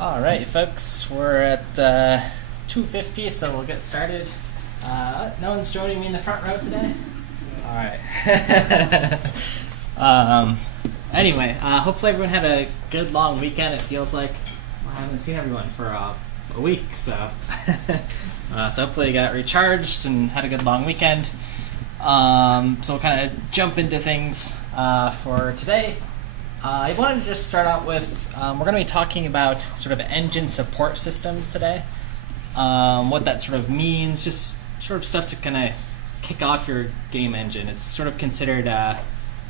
All right, folks, we're at 2:50, so we'll get started. No one's joining me in the front row today? All right. Anyway, hopefully everyone had a good long weekend. It feels like I haven't seen everyone for a week, so so hopefully you got recharged and had a good long weekend. So we'll kind of jump into things for today. I wanted to just start out with, we're going to be talking about sort of engine support systems today. What that sort of means, just sort of stuff to kind of kick off your game engine. It's sort of considered,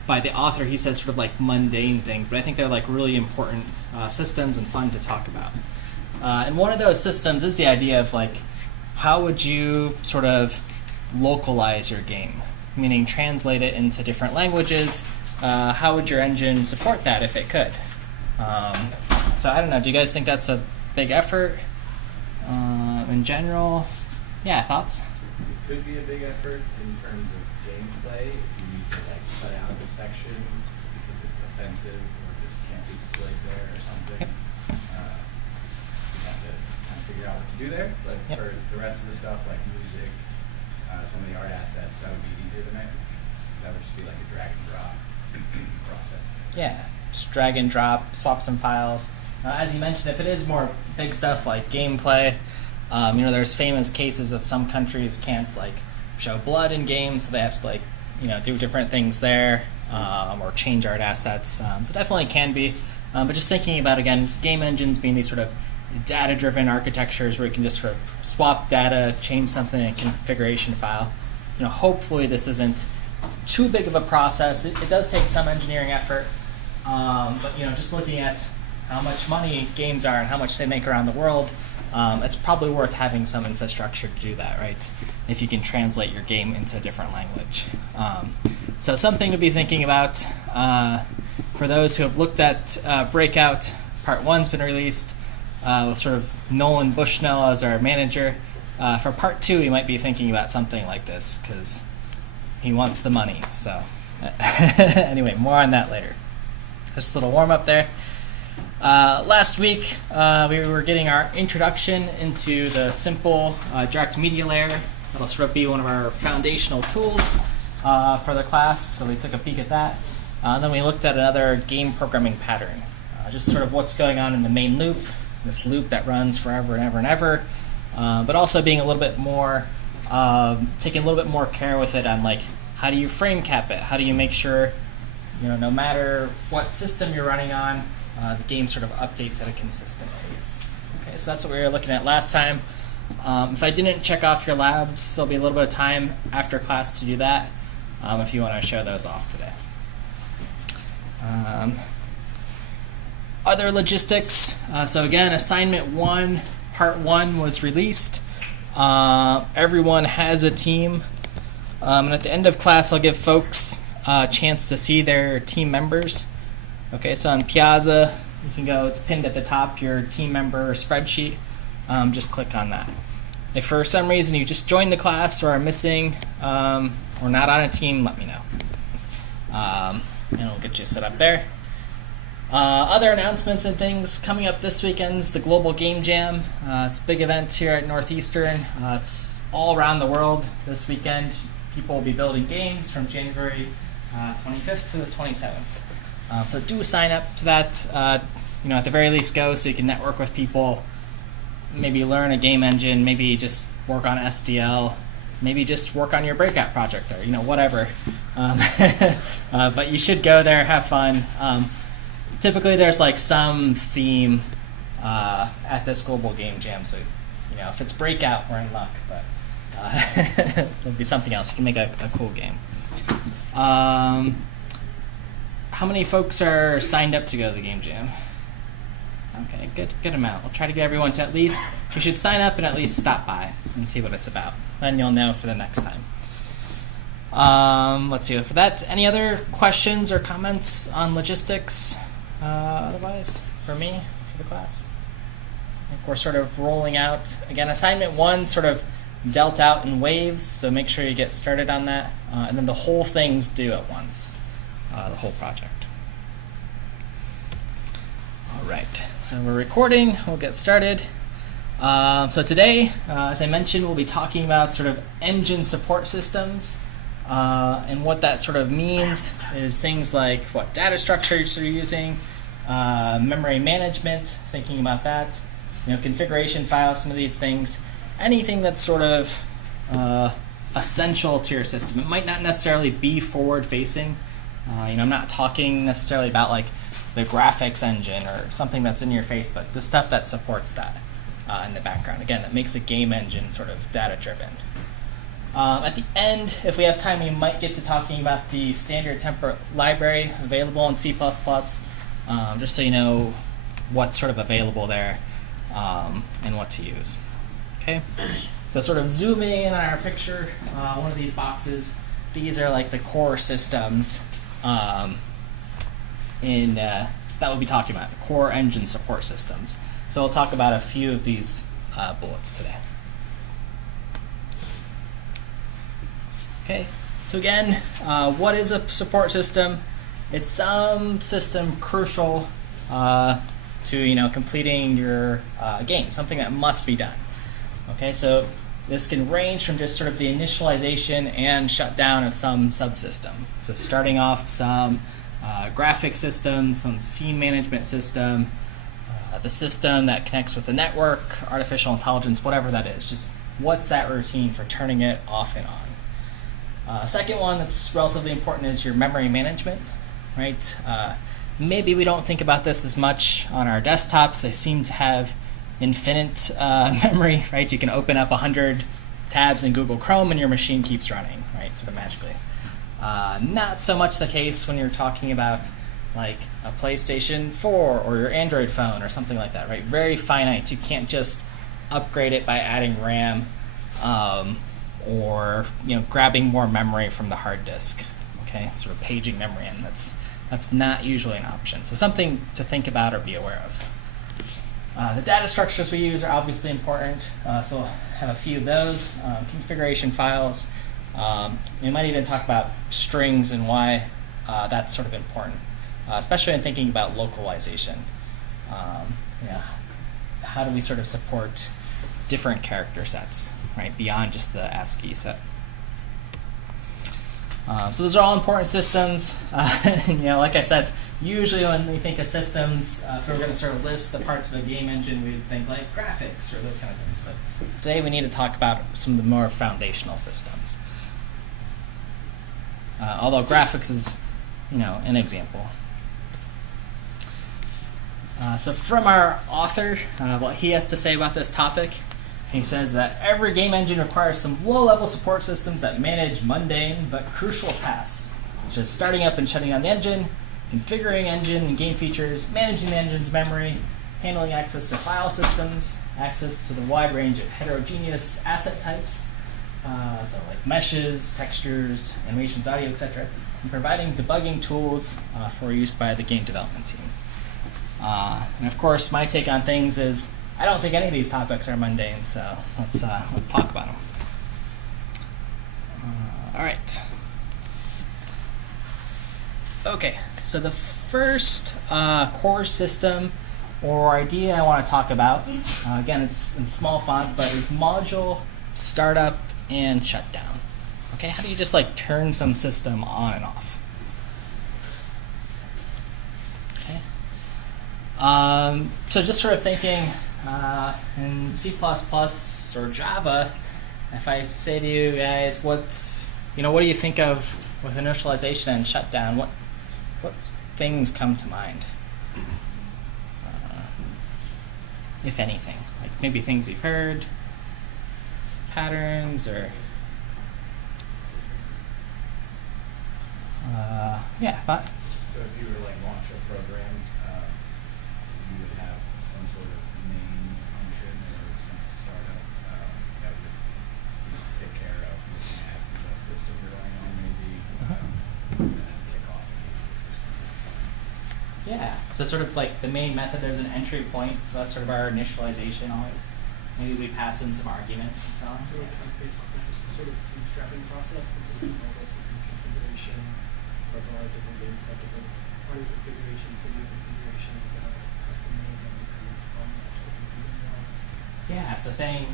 by the author, he says sort of like mundane things, but I think they're like really important systems and fun to talk about. And one of those systems is the idea of like, how would you sort of localize your game? Meaning translate it into different languages. How would your engine support that if it could? So I don't know, do you guys think that's a big effort in general? Yeah, thoughts? It could be a big effort in terms of gameplay if you need to like cut out a section because it's offensive or just can't be displayed there or something. Yep. You have to kind of figure out what to do there. But Yep. for the rest of the stuff like music, some of the art assets, that would be easier to make because that would just be like a drag and drop process. Yeah, just drag and drop, swap some files. As you mentioned, if it is more big stuff like gameplay, there's famous cases of some countries can't like show blood in games, so they have to like do different things there or change art assets. So definitely can be, but just thinking about again, game engines being these sort of data-driven architectures where you can just sort of swap data, change something in a configuration file. Hopefully this isn't too big of a process. It does take some engineering effort, but just looking at how much money games are and how much they make around the world, it's probably worth having some infrastructure to do that, right? If you can translate your game into a different language. So something to be thinking about for those who have looked at Breakout. Part 1's been released with sort of Nolan Bushnell as our manager. For Part 2, you might be thinking about something like this because he wants the money. So anyway, more on that later. Just a little warm up there. Last week, we were getting our introduction into the simple direct media layer. That'll sort of be one of our foundational tools for the class, so we took a peek at that. Then we looked at another game programming pattern, just sort of what's going on in the main loop, this loop that runs forever and ever and ever, but also being a little bit more, taking a little bit more care with it on like, how do you frame cap it? How do you make sure, no matter what system you're running on, the game sort of updates at a consistent pace. Okay, so that's what we were looking at last time. If I didn't check off your labs, there'll be a little bit of time after class to do that if you want to show those off today. Other logistics. So again, assignment 1, part 1 was released. Everyone has a team. And at the end of class, I'll give folks a chance to see their team members. Okay, so on Piazza, you can go, it's pinned at the top, your team member spreadsheet. Just click on that. If for some reason you just joined the class or are missing or not on a team, let me know. And we'll get you set up there. Other announcements and things coming up this weekend's the Global Game Jam. It's a big event here at Northeastern. It's all around the world this weekend. People will be building games from January 25th to the 27th. So do sign up to that. At the very least go so you can network with people, maybe learn a game engine, maybe just work on SDL, maybe just work on your Breakout project there, whatever. But you should go there, have fun. Typically there's like some theme at this Global Game Jam, so if it's Breakout, we're in luck, but it'll be something else. You can make a cool game. How many folks are signed up to go to the Game Jam? Okay, good amount. We'll try to get everyone to at least, you should sign up and at least stop by and see what it's about. Then you'll know for the next time. Let's see, for that, any other questions or comments on logistics otherwise for me, for the class? I think we're sort of rolling out. Again, assignment 1 sort of dealt out in waves, so make sure you get started on that. And then the whole thing's due at once. The whole project. right, so we're recording. We'll get started. So today, as I mentioned, we'll be talking about sort of engine support systems. And what that sort of means is things like what data structures you're using, memory management, thinking about that, configuration files, some of these things, anything that's sort of essential to your system. It might not necessarily be forward-facing. I'm not talking necessarily about like the graphics engine or something that's in your face, but the stuff that supports that in the background. Again, that makes a game engine sort of data-driven. At the end, if we have time, we might get to talking about the standard template library available in C++, just so you know what's sort of available there and what to use. Okay, so sort of zooming in on our picture, one of these boxes, these are like the core systems that we'll be talking about, the core engine support systems. So we'll talk about a few of these bullets today. Okay, so again, what is a support system? It's some system crucial to completing your game, something that must be done. Okay, so this can range from just sort of the initialization and shutdown of some subsystem. So starting off some graphic system, some scene management system, the system that connects with the network, artificial intelligence, whatever that is. Just what's that routine for turning it off and on? Second one that's relatively important is your memory management, right? Maybe we don't think about this as much on our desktops. They seem to have infinite memory, right? You can open up 100 tabs in Google Chrome and your machine keeps running, right? Sort of magically. Not so much the case when you're talking about like a PlayStation 4 or your Android phone or something like that, right? Very finite. You can't just upgrade it by adding RAM or grabbing more memory from the hard disk. Okay, sort of paging memory in. That's not usually an option. So something to think about or be aware of. The data structures we use are obviously important, so we'll have a few of those. Configuration files. We might even talk about strings and why that's sort of important, especially in thinking about localization. How do we sort of support different character sets, right, beyond just the ASCII set? So those are all important systems. Like I said, usually when we think of systems, if we were going to sort of list the parts of a game engine, we'd think like graphics or those kind of things. But today we need to talk about some of the more foundational systems. Although graphics is, an example. So from our author, what he has to say about this topic, he says that every game engine requires some low-level support systems that manage mundane but crucial tasks, such as starting up and shutting down the engine, configuring engine and game features, managing the engine's memory, handling access to file systems, access to the wide range of heterogeneous asset types, so like meshes, textures, animations, audio, etc., and providing debugging tools for use by the game development team. And of course, my take on things is I don't think any of these topics are mundane, so let's talk about them. All right. Okay, so the first core system or idea I want to talk about, again, it's in small font, but is module startup and shutdown. Okay, how do you just like turn some system on and off? Okay. So just sort of thinking in C++ or Java, if I say to you guys, what do you think of with initialization and shutdown? What things come to mind, if anything? Like maybe things you've heard, patterns, or but. So if you were to like launch a program, you would have some sort of main function or some startup that would take care of looking at the system you're running on, maybe, and then kick off. Yeah, so sort of like the main method, there's an entry point, so that's sort of our initialization always. Maybe we pass in some arguments and so on. So kind of based off of this sort of bootstrapping process, that is all the system configuration. It's like a lot of different game type, different hardware configurations, video configurations that are custom made and actually computing Yeah, so saying,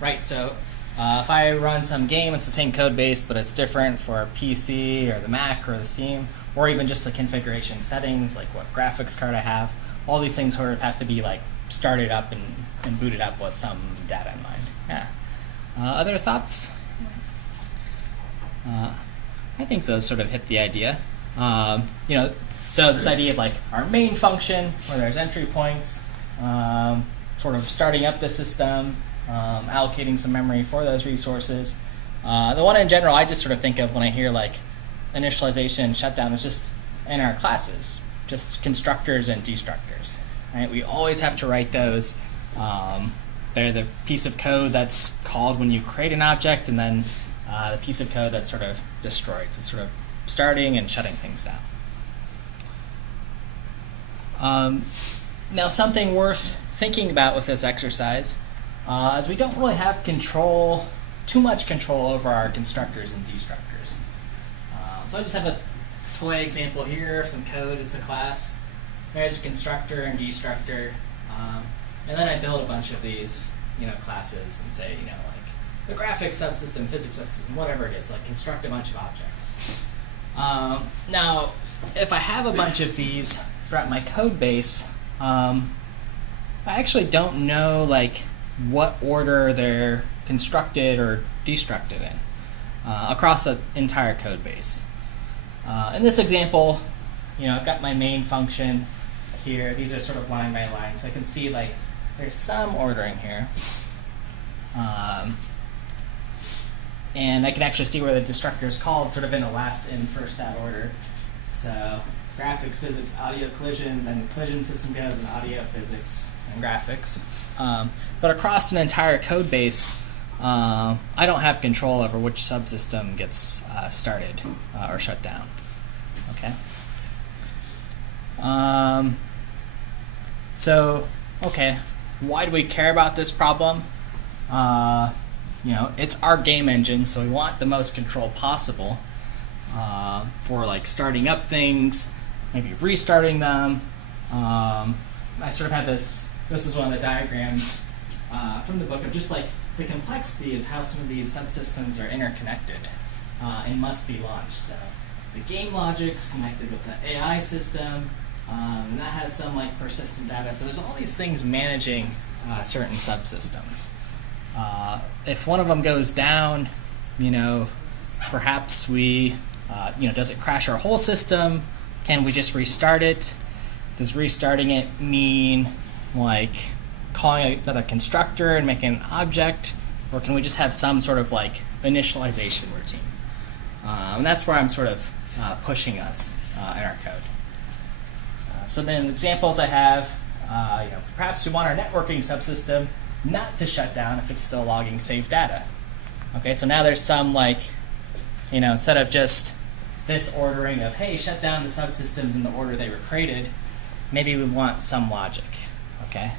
right, so if I run some game, it's the same code base, but it's different for PC or the Mac or the Steam, or even just the configuration settings, like what graphics card I have. All these things sort of have to be like started up and booted up with some data in mind. Yeah. Other thoughts? I think those sort of hit the idea. So this idea of like our main function, where there's entry points, sort of starting up the system, allocating some memory for those resources. The one in general I just sort of think of when I hear like initialization and shutdown is just in our classes, just constructors and destructors. Right? We always have to write those. They're the piece of code that's called when you create an object, and then the piece of code that's sort of destroyed. So sort of starting and shutting things down. Now something worth thinking about with this exercise is we don't really have too much control over our constructors and destructors. So I just have a toy example here of some code. It's a class. There's a constructor and destructor. And then I build a bunch of these classes and say, like the graphics subsystem, physics subsystem, whatever it is, like construct a bunch of objects. Now, if I have a bunch of these throughout my code base, I actually don't know like what order they're constructed or destructed in across an entire code base. In this example, I've got my main function here. These are sort of line by line, so I can see like there's some ordering here. And I can actually see where the destructor is called sort of in the last in, first out order. So graphics, physics, audio, collision, then collision system goes in audio, physics, and graphics. But across an entire code base, I don't have control over which subsystem gets started or shut down. Okay. Okay, why do we care about this problem? It's our game engine, so we want the most control possible for like starting up things, maybe restarting them. I sort of have this is one of the diagrams from the book of just like the complexity of how some of these subsystems are interconnected and must be launched. So the game logic's connected with the AI system, and that has some like persistent data. So there's all these things managing certain subsystems. If one of them goes down, perhaps we, does it crash our whole system? Can we just restart it? Does restarting it mean like calling another constructor and making an object? Or can we just have some sort of like initialization routine? And that's where I'm sort of pushing us in our code. So then examples I have, perhaps we want our networking subsystem not to shut down if it's still logging saved data. Okay, so now there's some like, instead of just this ordering of, hey, shut down the subsystems in the order they were created, maybe we want some logic, okay?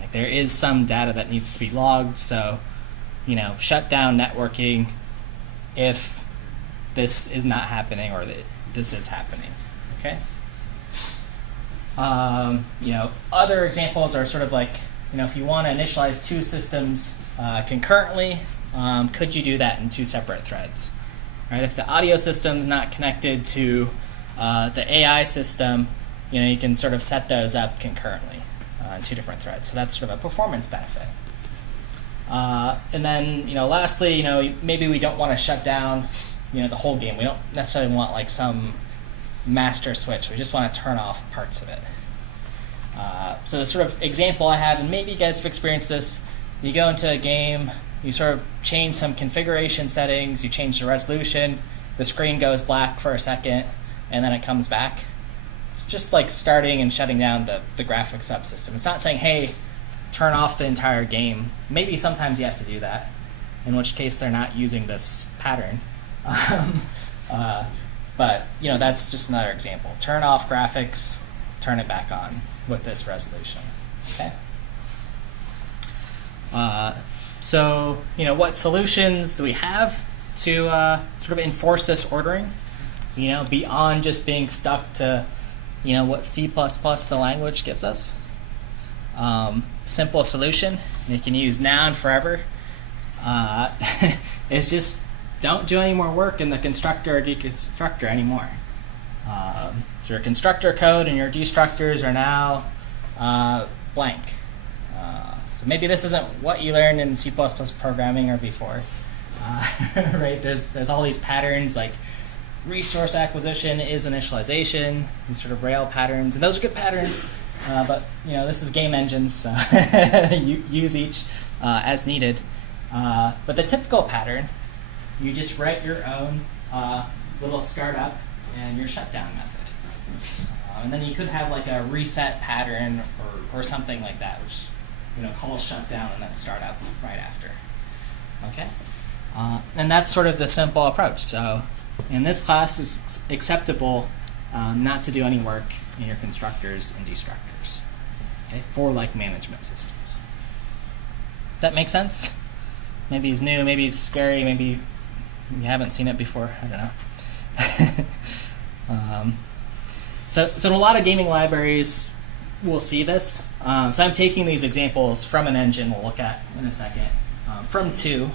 Like there is some data that needs to be logged, so, shut down networking if this is not happening or that this is happening, okay? Other examples are sort of like, if you want to initialize two systems concurrently, could you do that in two separate threads? Right? If the audio system's not connected to the AI system, you can sort of set those up concurrently in two different threads. So that's sort of a performance benefit. And then, lastly, maybe we don't want to shut down, the whole game. We don't necessarily want like some master switch. We just want to turn off parts of it. So the sort of example I have, and maybe you guys have experienced this, you go into a game, you sort of change some configuration settings, you change the resolution, the screen goes black for a second, and then it comes back. It's just like starting and shutting down the graphics subsystem. It's not saying, hey, turn off the entire game. Maybe sometimes you have to do that, in which case they're not using this pattern. But that's just another example. Turn off graphics, turn it back on with this resolution. Okay. So what solutions do we have to sort of enforce this ordering? Beyond just being stuck to what C++, the language, gives us. simple solution you can use now and forever is just don't do any more work in the constructor or deconstructor anymore. So your constructor code and your destructors are now blank. So maybe this isn't what you learned in C++ programming or before. Right? There's all these patterns like resource acquisition is initialization, these sort of rail patterns, and those are good patterns. But this is game engines, so you use each as needed. But the typical pattern, you just write your own little startup and your shutdown method. And then you could have like a reset pattern or something like that, which calls shutdown and then startup right after. Okay, and that's sort of the simple approach. So in this class, it's acceptable not to do any work in your constructors and destructors, okay, for like management systems. That makes sense? Maybe it's new, maybe it's scary, maybe you haven't seen it before. I don't know. So in a lot of gaming libraries, we'll see this. So I'm taking these examples from an engine we'll look at in a second, from two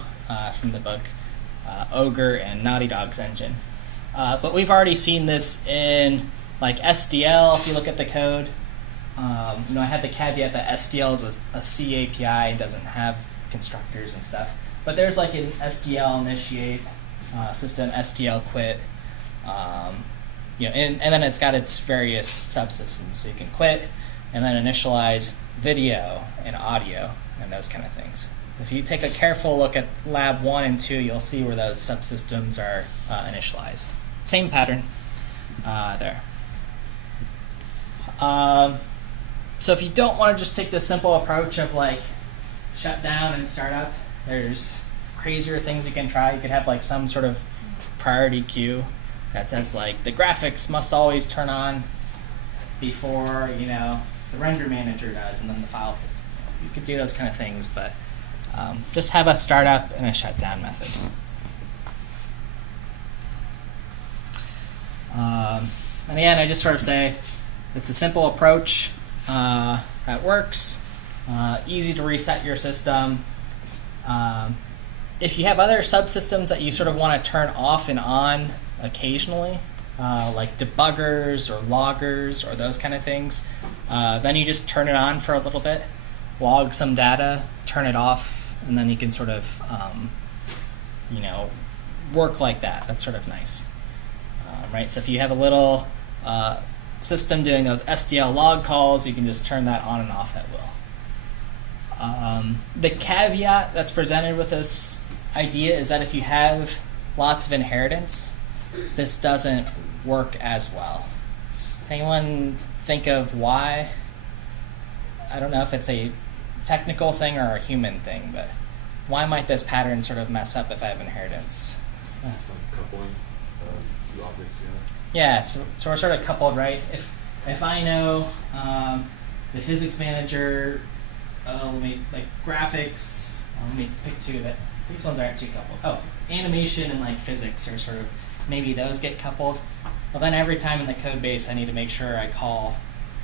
from the book, Ogre and Naughty Dog's engine. But we've already seen this in like SDL. If you look at the code, I had the caveat that SDL is a C API and doesn't have constructors and stuff. But there's like an SDL initiate system, SDL quit, and then it's got its various subsystems. So you can quit and then initialize video and audio and those kind of things. If you take a careful look at lab 1 and 2, you'll see where those subsystems are initialized. Same pattern there. So if you don't want to just take the simple approach of like shut down and start up, there's crazier things you can try. You could have like some sort of priority queue that says like the graphics must always turn on before the render manager does, and then the file system. You could do those kind of things, but just have a startup and a shutdown method. And again, I just sort of say it's a simple approach that works, easy to reset your system. If you have other subsystems that you sort of want to turn off and on occasionally, like debuggers or loggers or those kind of things, then you just turn it on for a little bit, log some data, turn it off, and then you can sort of work like that. That's sort of nice. Right? So if you have a little system doing those SDL log calls, you can just turn that on and off at will. The caveat that's presented with this idea is that if you have lots of inheritance, this doesn't work as well. Anyone think of why? I don't know if it's a technical thing or a human thing, but why might this pattern sort of mess up if I have inheritance? Coupling two objects together. Yeah, so we're sort of coupled, right? If I know the physics manager, graphics, let me pick two that these ones aren't too coupled. Oh, animation and like physics are sort of, maybe those get coupled. Well, then every time in the code base I need to make sure I call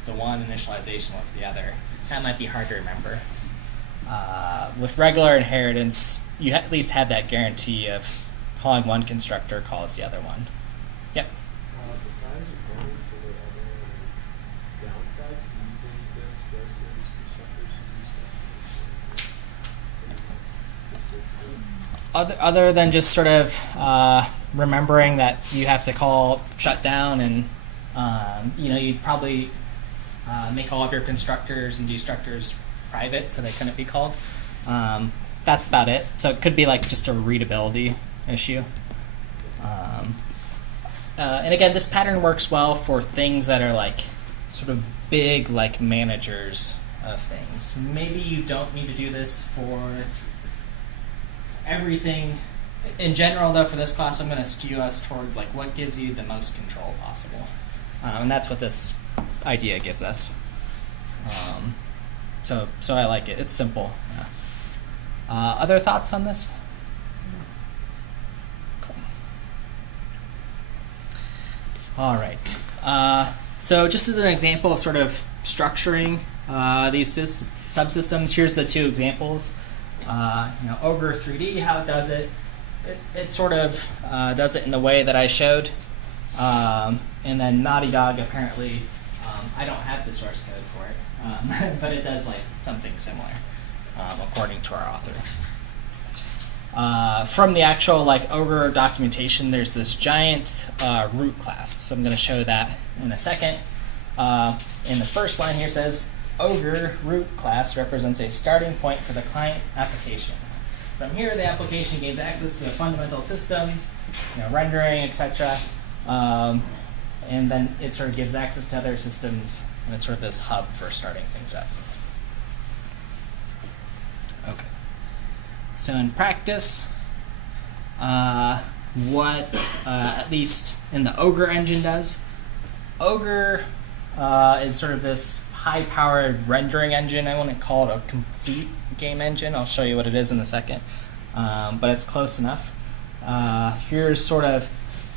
the one initialization with the other. That might be hard to remember. With regular inheritance, you at least have that guarantee of calling one constructor calls the other one. Yep. Besides opponents, are there other downsides to using this versus constructors and Other than just sort of remembering that you have to call shutdown, and you'd probably make all of your constructors and destructors private so they couldn't be called. That's about it. So it could be like just a readability issue. And again, this pattern works well for things that are like sort of big, like managers of things. Maybe you don't need to do this for everything. In general, though, for this class, I'm going to skew us towards like what gives you the most control possible, and that's what this idea gives us. So I like it. It's simple. Yeah. Other thoughts on this? Cool. All right. So just as an example of sort of structuring these subsystems. Here's the two examples. Ogre 3D, how it does it. It sort of does it in the way that I showed. And then Naughty Dog, apparently, I don't have the source code for it, but it does like something similar, according to our author. From the actual Ogre documentation, there's this giant root class. So I'm going to show that in a second. In the first line here says, Ogre root class represents a starting point for the client application. From here, the application gains access to the fundamental systems, rendering, etc. And then it sort of gives access to other systems, and it's sort of this hub for starting things up. Okay. So in practice, what at least in the Ogre engine does, Ogre is sort of this high-powered rendering engine. I wouldn't call it a complete game engine. I'll show you what it is in a second, but it's close enough. Here's sort of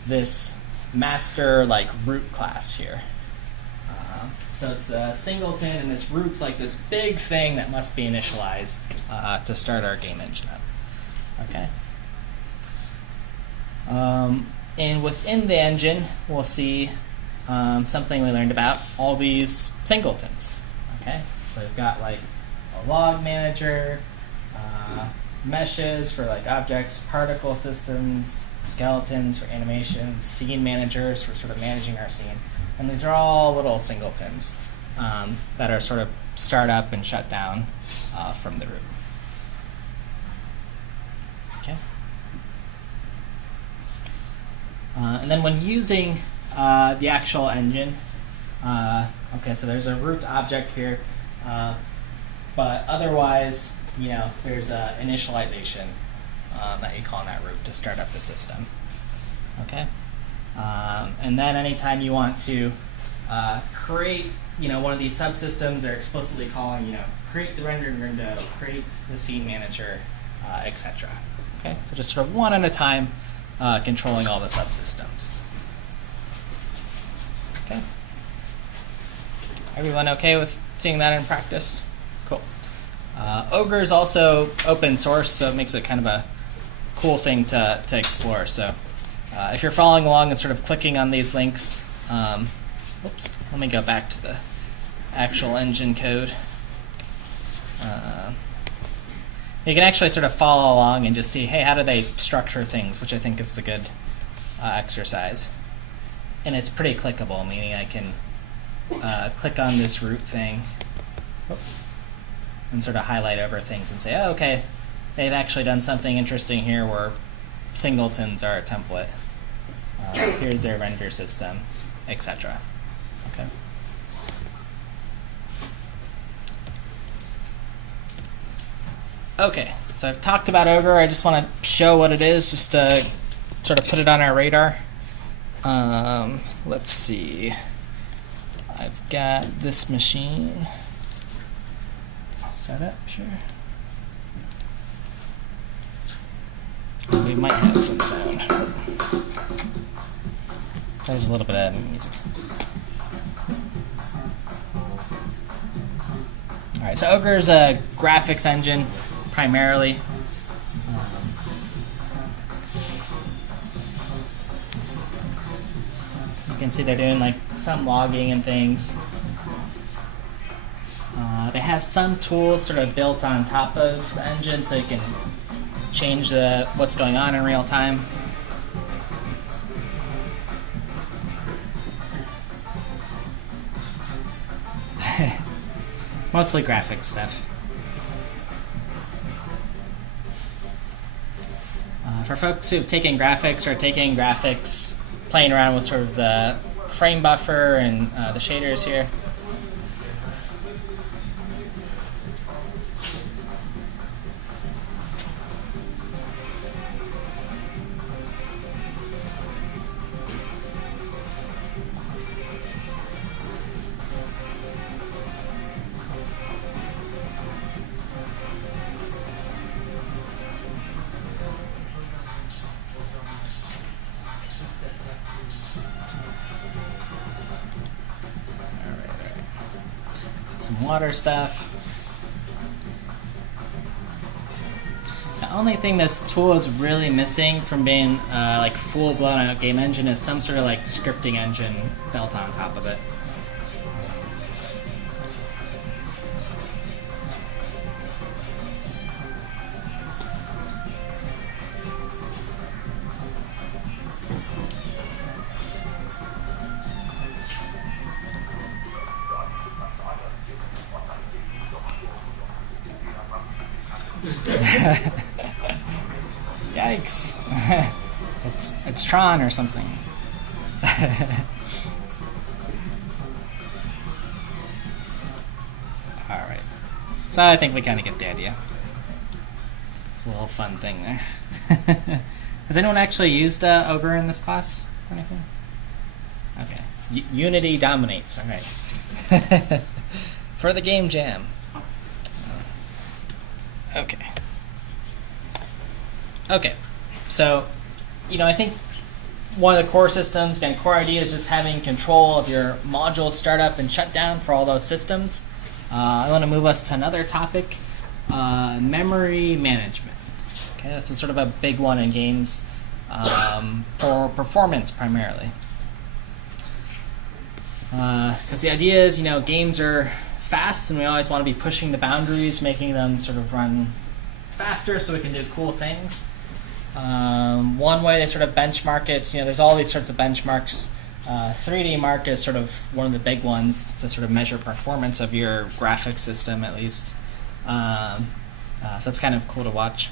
this master root class here. So it's a singleton, and this root's like this big thing that must be initialized to start our game engine up. Okay. And within the engine, we'll see something we learned about, all these singletons. Okay, so we've got a log manager, meshes for objects, particle systems, skeletons for animations, scene managers for sort of managing our scene. And these are all little singletons that are sort of start up and shut down from the root. Okay. And then when using the actual engine, okay, so there's a root object here, but otherwise, there's an initialization that you call in that root to start up the system. Okay. And then anytime you want to create, one of these subsystems, they're explicitly calling, create the rendering window, create the scene manager, etc. Okay, so just sort of one at a time, controlling all the subsystems. Okay. Everyone okay with seeing that in practice? Cool. Ogre is also open source, so it makes it kind of a cool thing to explore. So if you're following along and sort of clicking on these links, oops, let me go back to the actual engine code. You can actually sort of follow along and just see, hey, how do they structure things, which I think is a good exercise. And it's pretty clickable, meaning I can click on this root thing and sort of highlight over things and say, oh, okay, they've actually done something interesting here where singletons are a template. Here's their render system, etc. Okay. Okay, so I've talked about Ogre. I just want to show what it is, just to sort of put it on our radar. Let's see. I've got this machine set up here. We might have some sound. There's a little bit of music. All right, so Ogre is a graphics engine primarily. You can see they're doing some logging and things. They have some tools sort of built on top of the engine, so you can change what's going on in real time. Mostly graphics stuff. For folks who have taken graphics or are taking graphics, playing around with sort of the frame buffer and the shaders here. some water stuff. The only thing this tool is really missing from being like full-blown out game engine is some sort of like scripting engine built on top of it. Yikes. It's Tron or something. Alright. So I think we kind of get the idea. It's a little fun thing there. Has anyone actually used Ogre in this class or anything? Okay. Unity dominates. Alright. For the game jam. Okay. Okay, so, I think one of the core systems, again, core idea is just having control of your module startup and shutdown for all those systems. I want to move us to another topic, memory management. Okay, this is sort of a big one in games for performance primarily. Because the idea is, games are fast and we always want to be pushing the boundaries, making them sort of run faster so we can do cool things. One way they sort of benchmark it, there's all these sorts of benchmarks. 3D Mark is sort of one of the big ones to sort of measure performance of your graphics system, at least. So that's kind of cool to watch.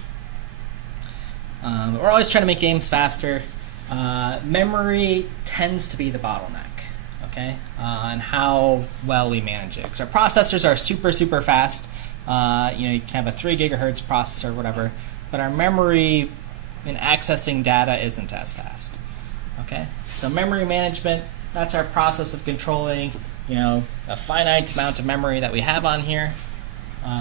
But we're always trying to make games faster. Memory tends to be the bottleneck, okay, and how well we manage it. Because our processors are super, super fast. You can have a 3 gigahertz processor or whatever, but our memory in accessing data isn't as fast. Okay, so memory management, that's our process of controlling, a finite amount of memory that we have on here.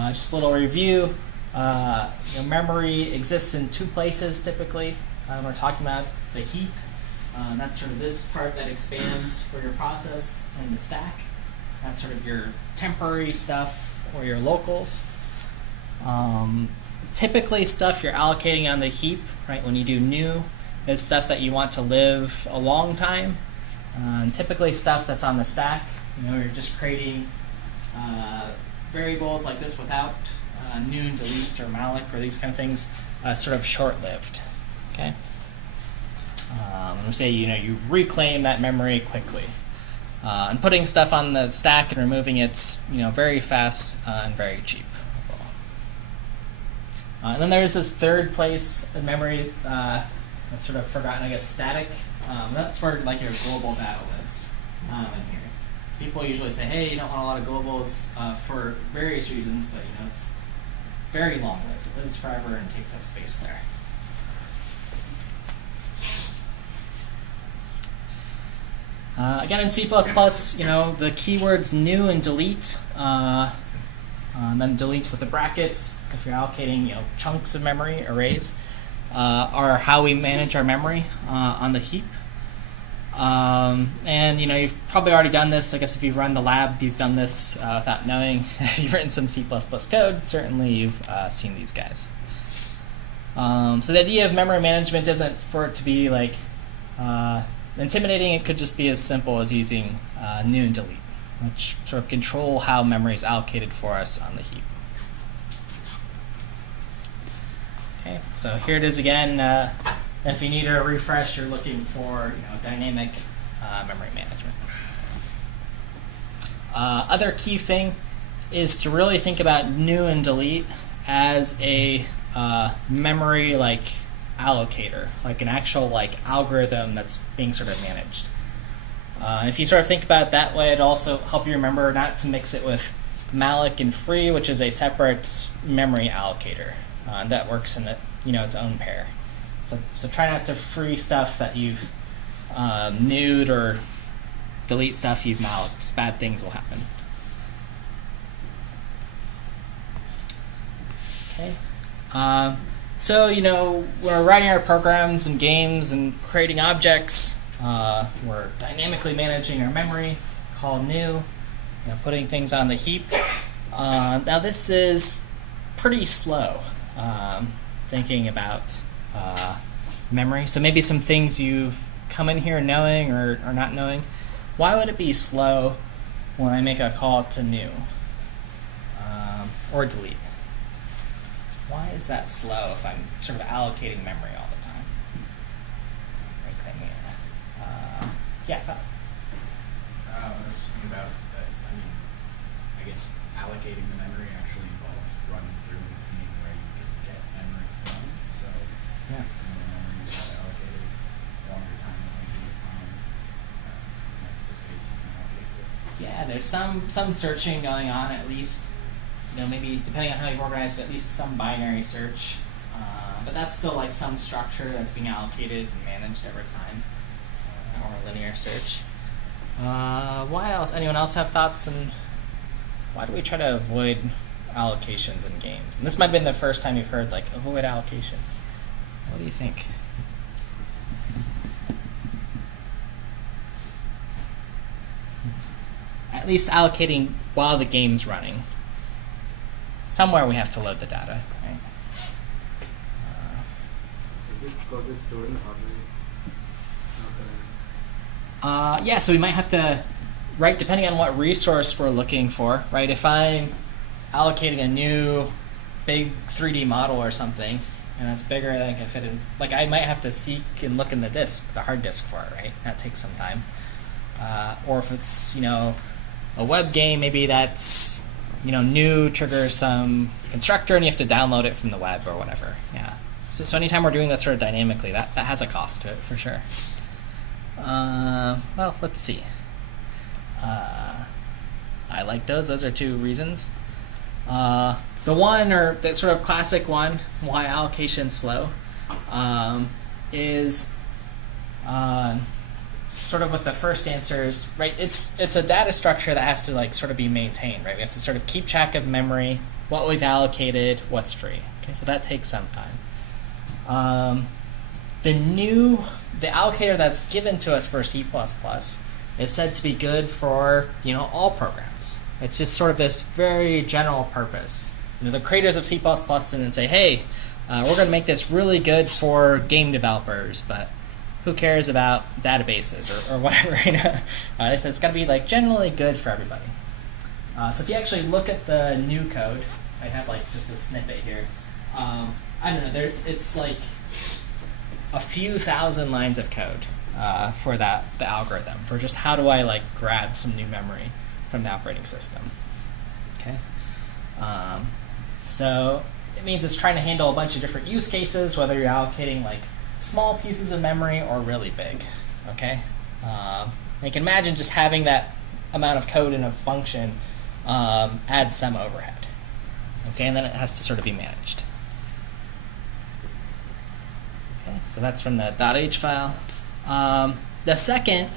Just a little review. Memory exists in 2 places typically. We're talking about the heap. That's sort of this part that expands for your process, and the stack. That's sort of your temporary stuff or your locals. Typically stuff you're allocating on the heap, right, when you do new, is stuff that you want to live a long time. And typically stuff that's on the stack, you're just creating variables like this without new, delete, or malloc, or these kind of things, sort of short-lived. Okay. And we say you reclaim that memory quickly. And putting stuff on the stack and removing it's very fast and very cheap. And then there's this third place in memory that's sort of forgotten, I guess, static. That's where like your global data lives in here. So people usually say, hey, you don't want a lot of globals for various reasons, but it's very long-lived. It lives forever and takes up space there. Again, in C++, the keywords new and delete, and then delete with the brackets, if you're allocating chunks of memory, arrays, are how we manage our memory on the heap. And you've probably already done this. I guess if you've run the lab, you've done this without knowing. If you've written some C++ code, certainly you've seen these guys. So the idea of memory management isn't for it to be like intimidating. It could just be as simple as using new and delete, which sort of control how memory is allocated for us on the heap. Okay, so here it is again. If you need a refresh, you're looking for dynamic memory management. Other key thing is to really think about new and delete as a memory allocator, like an actual algorithm that's being sort of managed. And if you sort of think about it that way, it'll also help you remember not to mix it with malloc and free, which is a separate memory allocator that works in its own pair. So try not to free stuff that you've newed or delete stuff you've malloced. Bad things will happen. Okay. So we're writing our programs and games and creating objects. We're dynamically managing our memory, call new. putting things on the heap. Now this is pretty slow, thinking about memory. So maybe some things you've come in here knowing or not knowing. Why would it be slow when I make a call to new or delete? Why is that slow if I'm sort of allocating memory all the time? Right thing here. Yeah. I was just thinking about that. I mean, I guess allocating the memory actually involves running through and seeing where you can get memory from. So, Yeah. the more memory you have allocated, longer time than length of time. In this case, you can allocate to. Yeah, there's some searching going on at least. Maybe depending on how you've organized it, at least some binary search. But that's still like some structure that's being allocated and managed over time, or linear search. Why else? Anyone else have thoughts? And why do we try to avoid allocations in games? And this might have been the first time you've heard like avoid allocation. What do you think? At least allocating while the game's running. Somewhere we have to load the data, right? Is it because it's stored in memory? Yeah, so we might have to, right, depending on what resource we're looking for, right? If I'm allocating a new big 3D model or something, and that's bigger than I can fit in, like I might have to seek and look in the disk, the hard disk for it, right? That takes some time. Or if it's, a web game, maybe that's, new triggers some constructor and you have to download it from the web or whatever. Yeah. So anytime we're doing this sort of dynamically, that has a cost to it for sure. Well, let's see. I like those. Those are two reasons. The one, or the sort of classic one, why allocation's slow, is sort of what the first answer is, right? It's a data structure that has to like sort of be maintained, right? We have to sort of keep track of memory, what we've allocated, what's free. Okay, so that takes some time. The allocator that's given to us for C++ is said to be good for all programs. It's just sort of this very general purpose. The creators of C++ didn't say, hey, we're going to make this really good for game developers, but who cares about databases or whatever? They said it's got to be like generally good for everybody. So if you actually look at the new code, I have like just a snippet here. I don't know. It's like a few thousand lines of code for the algorithm for just how do I like grab some new memory from the operating system. Okay. So it means it's trying to handle a bunch of different use cases, whether you're allocating like small pieces of memory or really big. Okay. You can imagine just having that amount of code in a function adds some overhead. Okay, and then it has to sort of be managed. Okay, so that's from the .h file. The second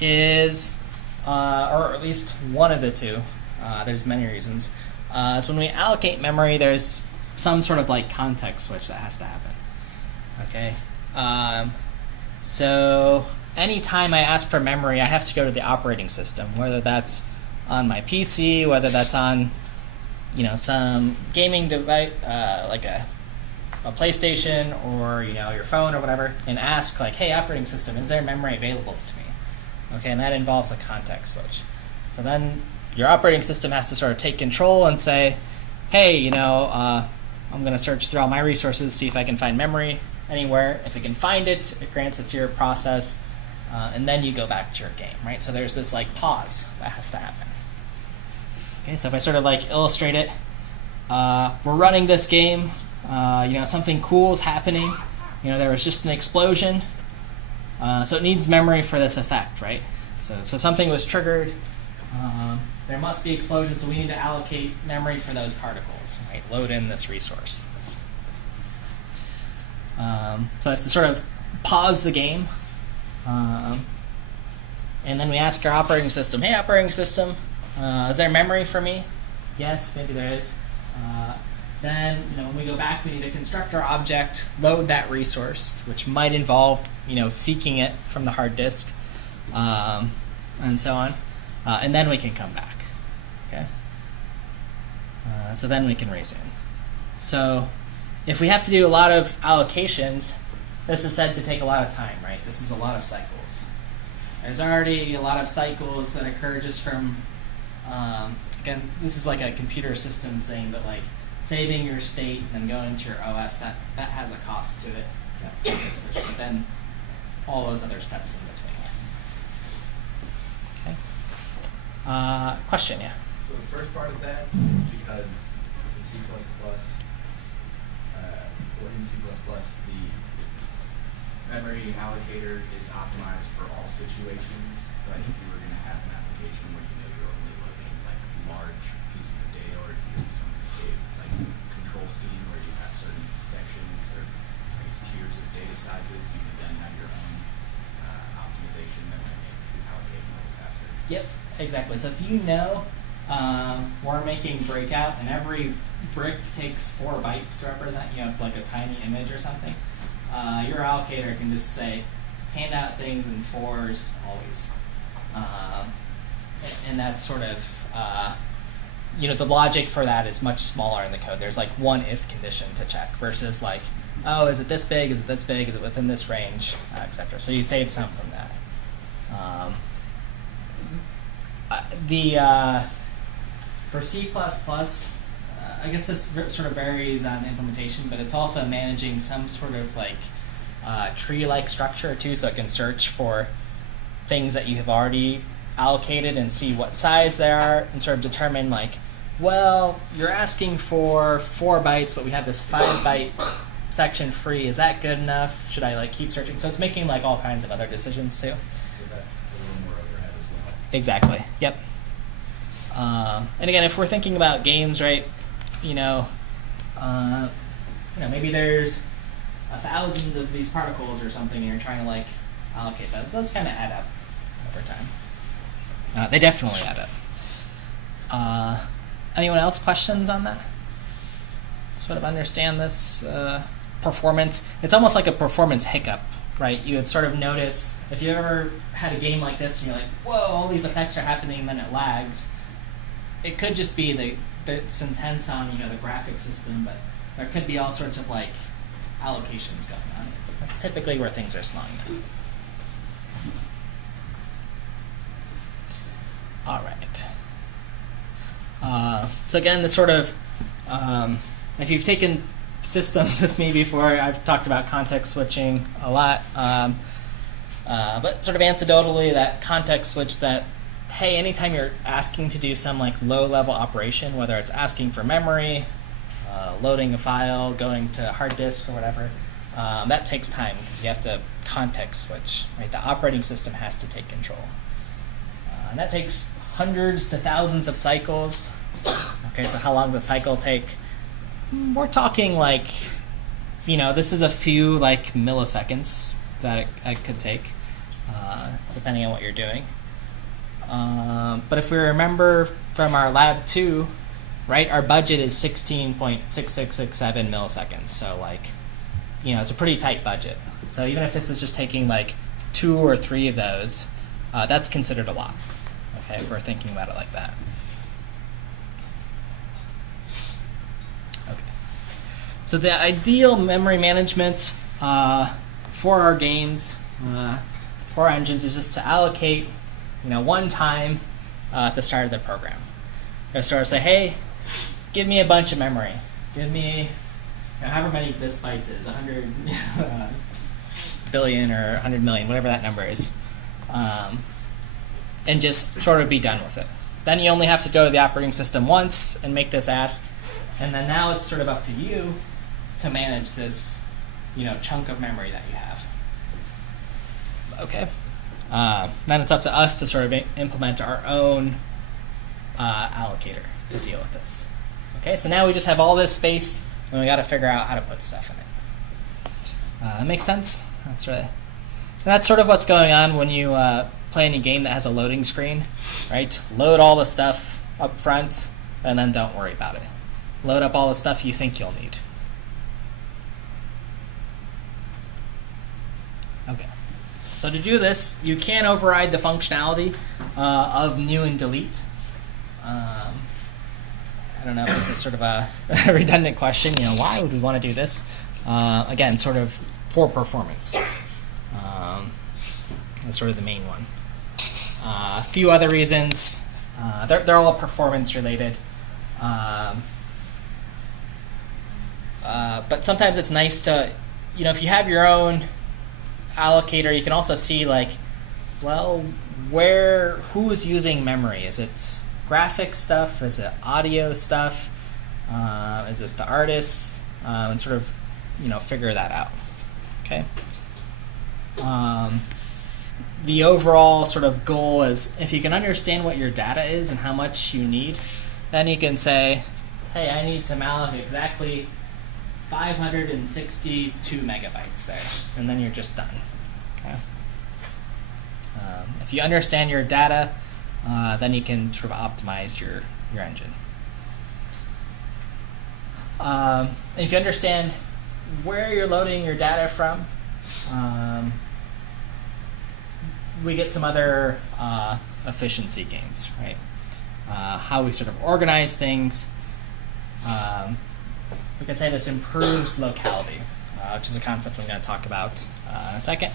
is, or at least one of the two, there's many reasons. So when we allocate memory, there's some sort of like context switch that has to happen. Okay, so anytime I ask for memory, I have to go to the operating system, whether that's on my PC, whether that's on some gaming device, like a PlayStation or your phone or whatever, and ask like, hey, operating system, is there memory available to me? Okay, and that involves a context switch. So then your operating system has to sort of take control and say, hey, I'm going to search through all my resources, see if I can find memory anywhere. If it can find it, it grants it to your process, and then you go back to your game, right? So there's this like pause that has to happen. Okay, so if I sort of like illustrate it, we're running this game. Something cool is happening. There was just an explosion. So it needs memory for this effect, right? So something was triggered. There must be explosion, so we need to allocate memory for those particles, right? Load in this resource. So I have to sort of pause the game. And then we ask our operating system, hey, operating system, is there memory for me? Yes, maybe there is. Then, when we go back, we need to construct our object, load that resource, which might involve, seeking it from the hard disk, and so on. And then we can come back. So then we can resume. So if we have to do a lot of allocations, this is said to take a lot of time, right? This is a lot of cycles. There's already a lot of cycles that occur just from, again, this is like a computer systems thing, but like saving your state and then going to your OS, that has a cost to it. But then all those other steps in between. Okay. Question, yeah? So the first part of that is because the C++, or in C++, the memory allocator is optimized for all situations. But if you were going to have an application where you know you're only loading like large pieces of data, or if you have some big like control scheme where you have certain sections or I guess tiers of data sizes, you can then have your own optimization that might make allocating a little faster. Yep, exactly. So if you know we're making breakout and every brick takes 4 bytes to represent, it's like a tiny image or something, your allocator can just say, hand out things in 4s always. And that's sort of, the logic for that is much smaller in the code. There's like one if condition to check versus like, oh, is it this big? Is it this big? Is it within this range? Etc. So you save some from that. For C++, I guess this sort of varies on implementation, but it's also managing some sort of like tree-like structure too, so it can search for things that you have already allocated and see what size they are, and sort of determine like, well, you're asking for 4 bytes, but we have this 5-byte section free. Is that good enough? Should I like keep searching? So it's making like all kinds of other decisions too. So that's a little more overhead as well. Exactly. Yep. And again, if we're thinking about games, right? Maybe there's 1,000 of these particles or something, and you're trying to like allocate those. Those kind of add up over time. They definitely add up. Anyone else questions on that? Sort of understand this performance. It's almost like a performance hiccup, right? You would sort of notice if you ever had a game like this, and you're like, whoa, all these effects are happening, and then it lags. It could just be that it's intense on the graphic system, but there could be all sorts of like allocations going on. That's typically where things are slowing down. All right. So again, this sort of, if you've taken systems with me before, I've talked about context switching a lot, but sort of anecdotally, that context switch that, hey, anytime you're asking to do some like low-level operation, whether it's asking for memory, loading a file, going to hard disk or whatever, that takes time because you have to context switch. Right? The operating system has to take control. And that takes hundreds to thousands of cycles. Okay, so how long does a cycle take? We're talking like, this is a few like milliseconds that it could take, depending on what you're doing. But if we remember from our lab 2, right, our budget is 16.6667 milliseconds. So like, it's a pretty tight budget. So even if this is just taking like 2 or 3 of those, that's considered a lot. Okay, if we're thinking about it like that. Okay. So the ideal memory management for our games, for our engines, is just to allocate one time at the start of the program. Or sort of say, hey, give me a bunch of memory. Give me however many this bytes is, 100 billion or 100 million, whatever that number is. And just sort of be done with it. Then you only have to go to the operating system once and make this ask. And then now it's sort of up to you to manage this chunk of memory that you have. Okay. Then it's up to us to sort of implement our own allocator to deal with this. Okay, so now we just have all this space, and we got to figure out how to put stuff in it. That makes sense? That's sort of what's going on when you play any game that has a loading screen, right? Load all the stuff up front, and then don't worry about it. Load up all the stuff you think you'll need. Okay. So to do this, you can override the functionality of new and delete. I don't know if this is sort of a redundant question. Why would we want to do this? Again, sort of for performance. That's sort of the main one. A few other reasons. They're all performance related. But sometimes it's nice to, if you have your own allocator, you can also see who's using memory. Is it graphic stuff? Is it audio stuff? Is it the artists? And sort of, figure that out. Okay. The overall sort of goal is if you can understand what your data is and how much you need, then you can say, hey, I need to malloc exactly 562 megabytes there, and then you're just done. Okay. If you understand your data, then you can sort of optimize your engine. If you understand where you're loading your data from, we get some other efficiency gains, right? How we sort of organize things. We could say this improves locality, which is a concept I'm going to talk about in a second.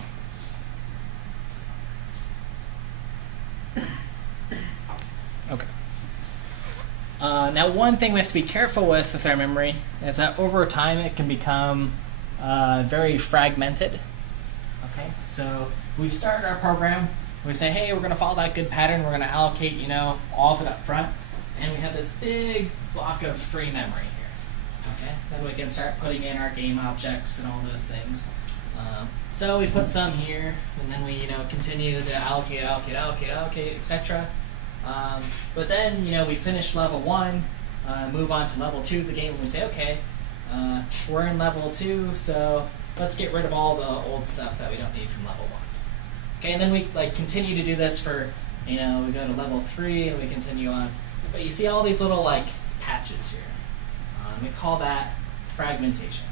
Okay. Now, one thing we have to be careful with our memory is that over time it can become very fragmented. Okay, so we start our program, we say, hey, we're going to follow that good pattern, we're going to allocate, all of it up front, and we have this big block of free memory here. Okay, then we can start putting in our game objects and all those things. So we put some here, and then we, continue to allocate, etc. But then, we finish level 1, move on to level 2 of the game, and we say, okay, we're in level 2, so let's get rid of all the old stuff that we don't need from level 1. Okay, and then we continue to do this for, we go to level 3 and we continue on. But you see all these little patches here. We call that fragmentation.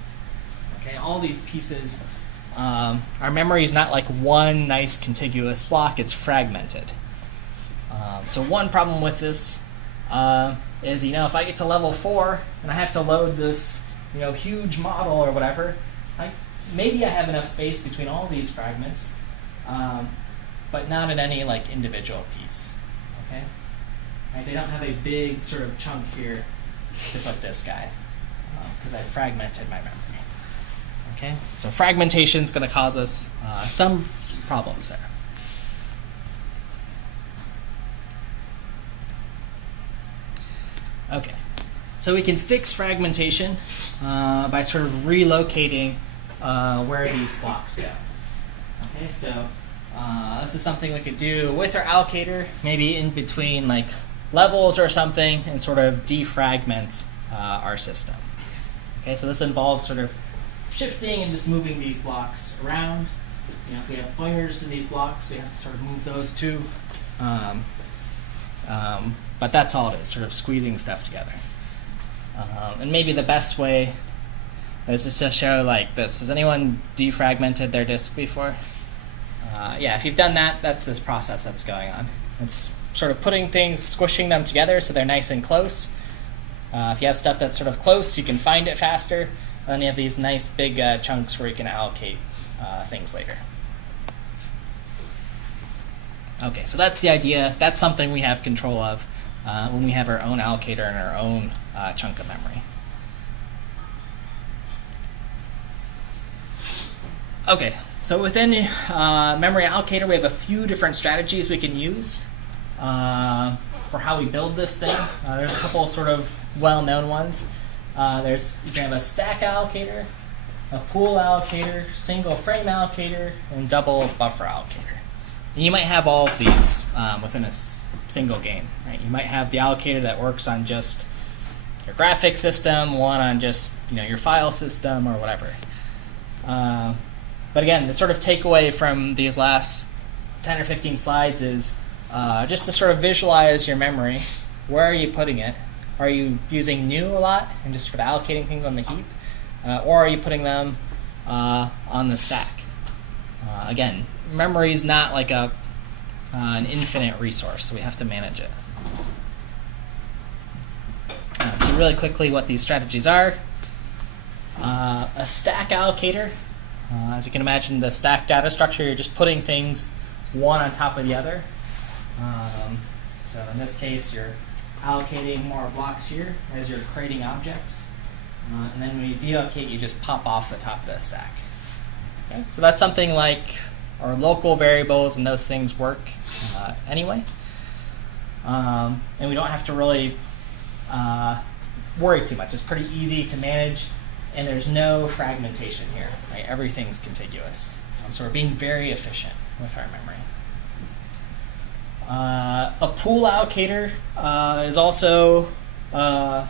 Okay, all these pieces. Our memory is not like one nice contiguous block, it's fragmented. So one problem with this is, if I get to level 4 and I have to load this, huge model or whatever, maybe I have enough space between all these fragments, but not in any individual piece. Okay, right? They don't have a big sort of chunk here to put this guy because I fragmented my memory. Okay, so fragmentation is going to cause us some problems there. Okay, so we can fix fragmentation by sort of relocating where these blocks go. Okay, so this is something we could do with our allocator, maybe in between levels or something, and sort of defragment our system. Okay, so this involves sort of shifting and just moving these blocks around. If we have pointers in these blocks, we have to sort of move those too. But that's all it is, sort of squeezing stuff together. And maybe the best way is just to show this. Has anyone defragmented their disk before? Yeah, if you've done that, that's this process that's going on. It's sort of putting things, squishing them together so they're nice and close. If you have stuff that's sort of close, you can find it faster. And then you have these nice big chunks where you can allocate things later. Okay, so that's the idea. That's something we have control of when we have our own allocator and our own chunk of memory. Okay, so within memory allocator, we have a few different strategies we can use for how we build this thing. There's a couple sort of well-known ones. You can have a stack allocator, a pool allocator, single frame allocator, and double buffer allocator. And you might have all of these within a single game, right? You might have the allocator that works on just your graphics system, one on just your file system or whatever. But again, the sort of takeaway from these last 10 or 15 slides is just to sort of visualize your memory. Where are you putting it? Are you using new a lot and just sort of allocating things on the heap? Or are you putting them on the stack? Again, memory is not like an infinite resource, so we have to manage it. So through really quickly what these strategies are. A stack allocator. As you can imagine, the stack data structure, you're just putting things one on top of the other. So in this case, you're allocating more blocks here as you're creating objects. And then when you deallocate, you just pop off the top of the stack. Okay? So that's something like our local variables, and those things work anyway. And we don't have to really worry too much. It's pretty easy to manage, and there's no fragmentation here. Right? Everything's contiguous. So we're being very efficient with our memory. A pool allocator is also kind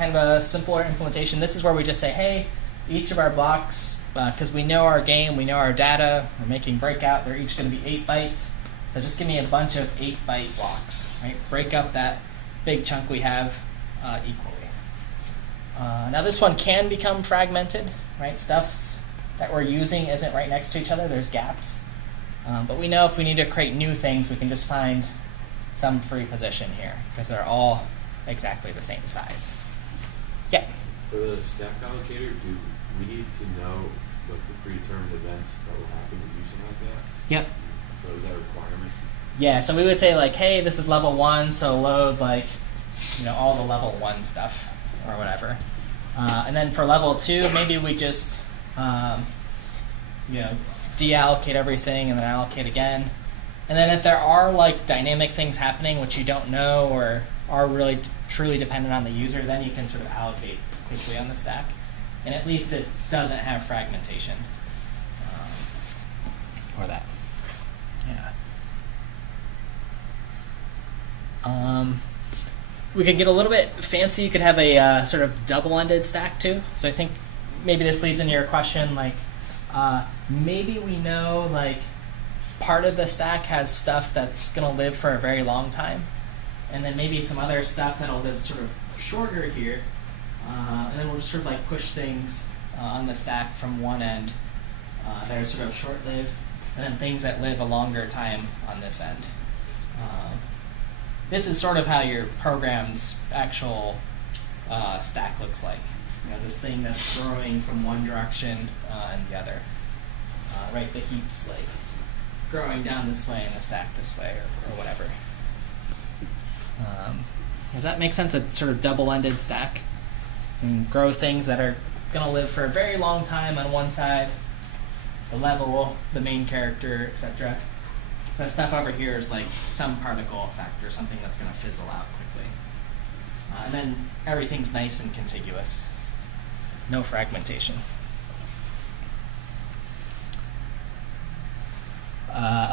of a simpler implementation. This is where we just say, hey, each of our blocks, because we know our game, we know our data, we're making breakout, they're each going to be 8 bytes. So just give me a bunch of 8-byte blocks. Right? Break up that big chunk we have equally. Now this one can become fragmented. Right? Stuff that we're using isn't right next to each other. There's gaps. But we know if we need to create new things, we can just find some free position here because they're all exactly the same size. Yeah? For the stack allocator, do we need to know what the predetermined events that will happen to do something like that? Yep. So is that a requirement? Yeah, so we would say like, hey, this is level 1, so load like, all the level 1 stuff or whatever. And then for level 2, maybe we just, deallocate everything and then allocate again. And then if there are like dynamic things happening which you don't know or are really truly dependent on the user, then you can sort of allocate quickly on the stack. And at least it doesn't have fragmentation. Or that. Yeah. We could get a little bit fancy. You could have a sort of double-ended stack too. So I think maybe this leads into your question, like maybe we know like part of the stack has stuff that's going to live for a very long time, and then maybe some other stuff that'll live sort of shorter here, and then we'll just sort of like push things on the stack from one end that are sort of short-lived, and then things that live a longer time on this end. This is sort of how your program's actual stack looks like. This thing that's growing from one direction and the other. Right, the heap's like growing down this way and the stack this way or whatever. Does that make sense? A sort of double-ended stack? And grow things that are going to live for a very long time on one side, the level, the main character, etc. The stuff over here is like some particle effect or something that's going to fizzle out quickly. And then everything's nice and contiguous. No fragmentation.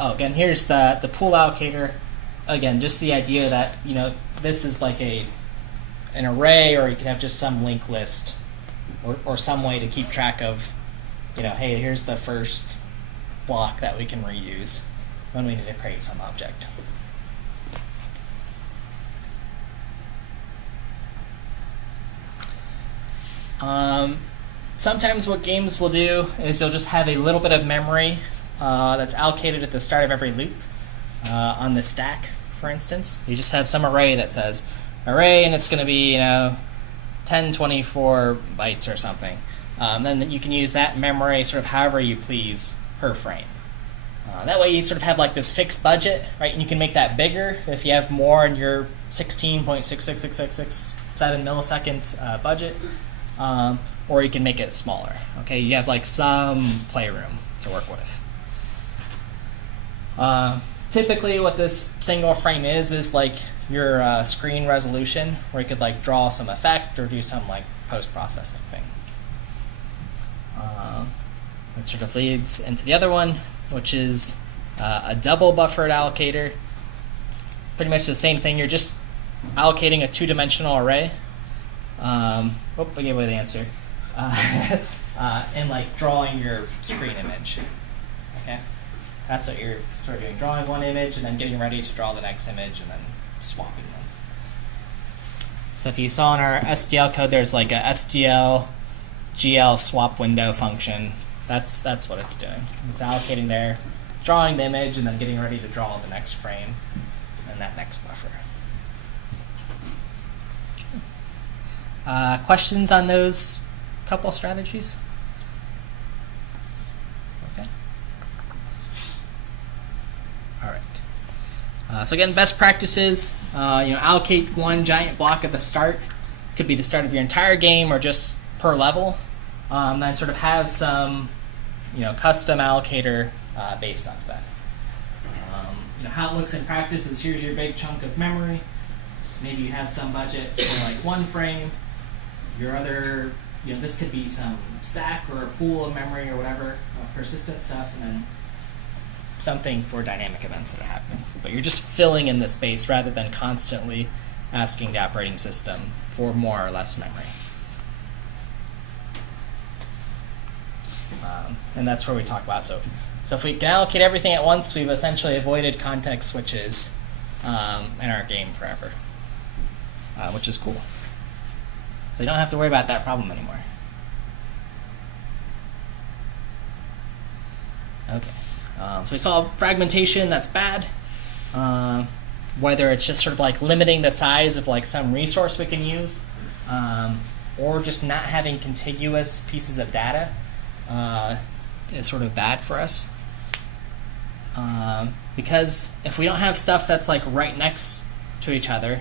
Again, here's the pool allocator. Again, just the idea that this is like an array, or you could have just some linked list, or some way to keep track of, hey, here's the first block that we can reuse when we need to create some object. Sometimes what games will do is you'll just have a little bit of memory that's allocated at the start of every loop on the stack, for instance. You just have some array that says array, and it's going to be 1024 bytes or something. Then you can use that memory sort of however you please per frame. That way you sort of have like this fixed budget, right? And you can make that bigger if you have more in your 16.66667 millisecond budget, or you can make it smaller. Okay, you have like some playroom to work with. Typically what this single frame is like your screen resolution, where you could like draw some effect or do some like post-processing thing. Which sort of leads into the other one, which is a double buffered allocator. Pretty much the same thing. You're just allocating a two-dimensional array. I gave away the answer. And like drawing your screen image. Okay, that's what you're sort of doing. Drawing one image and then getting ready to draw the next image and then swapping them. So if you saw in our SDL code, there's like a SDL GL swap window function. That's what it's doing. It's allocating there, drawing the image, and then getting ready to draw the next frame and that next buffer. Questions on those couple strategies? Okay. All right. So again, best practices. Allocate one giant block at the start. Could be the start of your entire game or just per level. Then sort of have some, custom allocator based off that. How it looks in practice is here's your big chunk of memory. Maybe you have some budget for like one frame. Your other, this could be some stack or a pool of memory or whatever, persistent stuff, and then something for dynamic events that are happening. But you're just filling in the space rather than constantly asking the operating system for more or less memory. And that's where we talk about. So if we can allocate everything at once, we've essentially avoided context switches in our game forever, which is cool. So you don't have to worry about that problem anymore. Okay. So we saw fragmentation, that's bad. Whether it's just sort of like limiting the size of like some resource we can use, or just not having contiguous pieces of data is sort of bad for us. Because if we don't have stuff that's like right next to each other,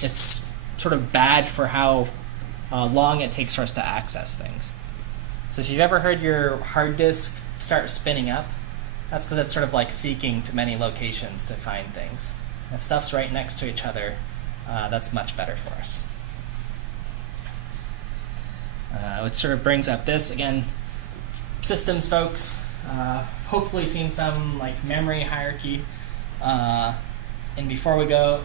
it's sort of bad for how long it takes for us to access things. So if you've ever heard your hard disk start spinning up, that's because it's sort of like seeking to many locations to find things. If stuff's right next to each other, that's much better for us. Which sort of brings up this, again, systems folks, hopefully seen some like memory hierarchy. And before we go,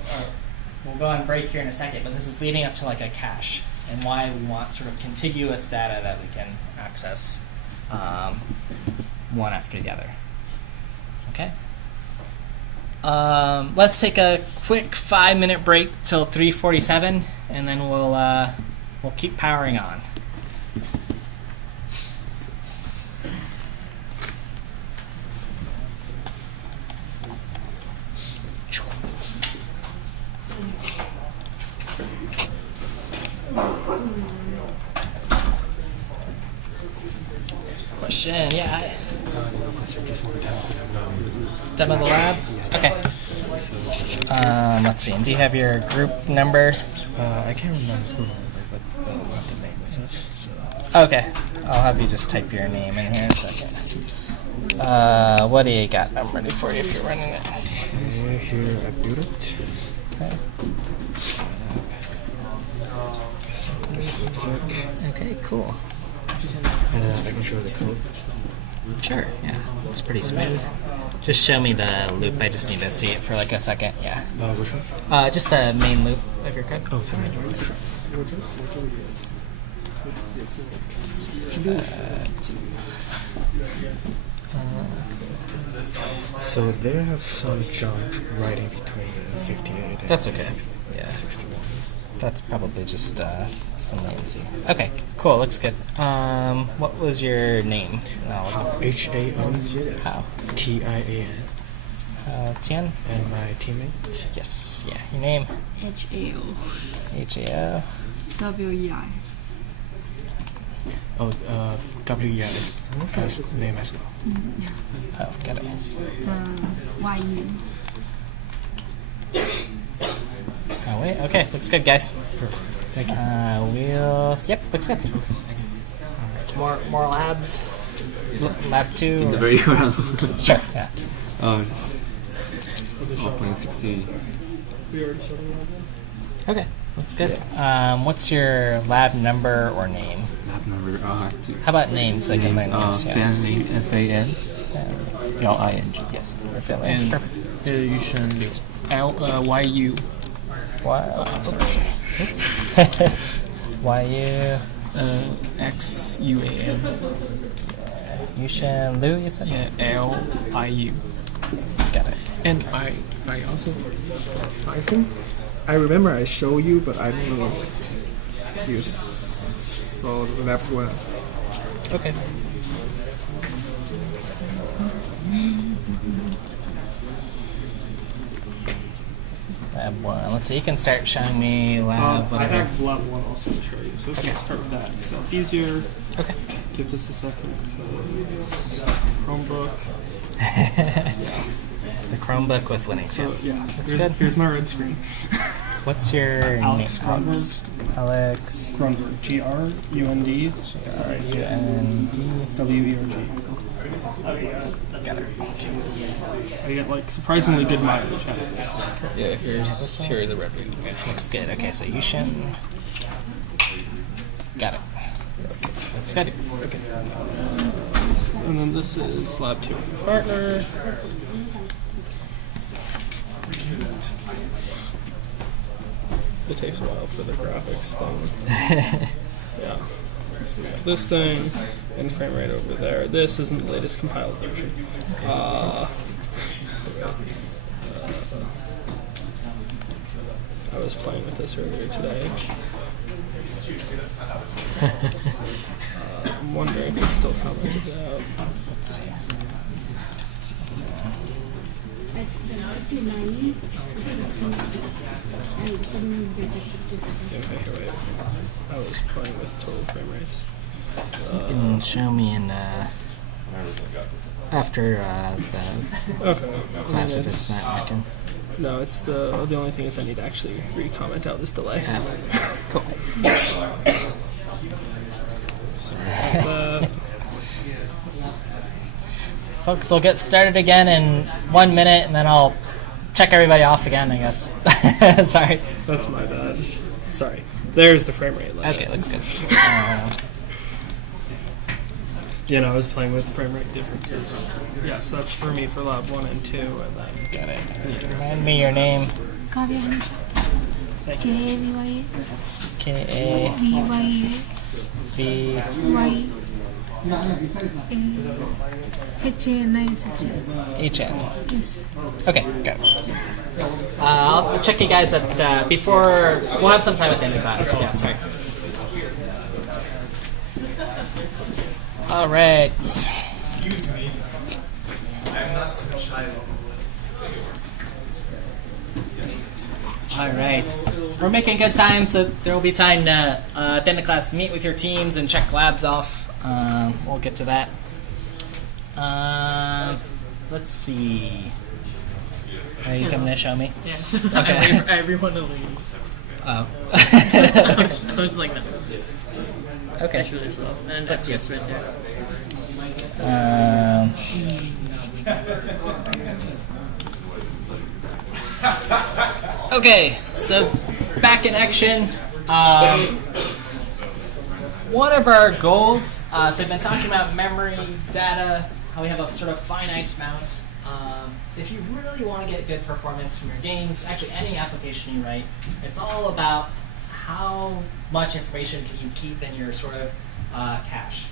we'll go on break here in a second, but this is leading up to like a cache and why we want sort of contiguous data that we can access one after the other. Okay. Let's take a quick 5-minute break till 3:47, and then we'll keep powering on. Question, yeah. Demo the lab? Okay. Let's see, and do you have your group number? I can't remember the group number, but we'll have to name myself. So. Okay. I'll have you just type your name in here in a second. What do you got? I'm ready for you if you're running it. Okay, here I built it. Okay. This looks like. Okay, cool. And I can show the code. Sure, yeah. It's pretty smooth. Just show me the loop. I just need to see it for like a second. Yeah. Which one? Just the main loop of your code. Oh, the main one. Sure. So there have some jump right in between 58 and That's okay. 61. That's probably just some latency. Okay, cool. Looks good. What was your name? H-A-O How? T-I-A-N. Tian? And my teammate. Yes. Yeah. Your name? H-A-O H-A-O. W-E-I. Oh, W-E-I is name as well. Oh, got it. Y-U. Oh, wait. Okay, looks good, guys. Perfect. Thank you. Yep, looks good. More labs? Lab 2? In the very well. Sure, yeah. Playing 60. Okay, that's good. What's your lab number or name? Lab number. How about names? So I can learn names. Yeah. Fan name F-A-N. L-I-N-G. Yes, that's it. And perfect. Yusheng L-Y-U. Wow. Oops. Y-U. X-U-A-N. Yushan Liu, you said? Yeah, L-I-U. Got it. And I also, I think, I remember I showed you, but I don't know if you saw the left one. Okay. Lab 1. Let's see, you can start showing me lab, I whatever. have lab 1 also to show you, so let's Okay. start with that. So it's easier. Okay. Give this a second. Because Chromebook. The Chromebook with Linux. So yeah, good. here's my red screen. What's your Alex name? Grunberg. Alex Grunberg. GRUND WERG. Got it. I get like surprisingly good mileage out of this. Yeah, here's the review. Yeah. Looks good. Okay, so Yushin. Got it. Looks good. Okay. And then this is Lab 2 partner. It takes a while for the graphics thing. Yeah. So we got this thing and frame rate over there. This isn't the latest compiled version. I was playing with this earlier today. I'm wondering if it's still commented out. Let's see. It's 59. Okay, here, wait. I was playing with total frame rates. You can show me in after the Okay. class if it's not working. No, it's the only thing is I need to actually re-comment out this delay. Cool. Sorry. Folks, we'll get started again in 1 minute, and then I'll check everybody off again, I guess. Sorry. That's my bad. Sorry. There's the frame rate. Okay, looks good. You know, I was playing with frame rate differences. Yeah, so that's for me for lab 1 and 2, and then Got it. Remind me your name. Kavya. KVY. K-A-V. VY. H-N. Yes. Okay, got it. I'll check you guys at before. We'll have some time at the end of class. Yeah, sorry. All right. Excuse me. I'm not so child. All right. We're making good time, so there will be time to at the end of class meet with your teams and check labs off. We'll get to that. Let's see. Are you coming to show me? Yes. Okay. Everyone to leave. Oh. I was like, no. Okay. That's really slow. And that's yes right there. Okay, so back in action. One of our goals, so we've been talking about memory, data, how we have a sort of finite amount. If you really want to get good performance from your games, actually any application you write, it's all about how much information can you keep in your sort of cache.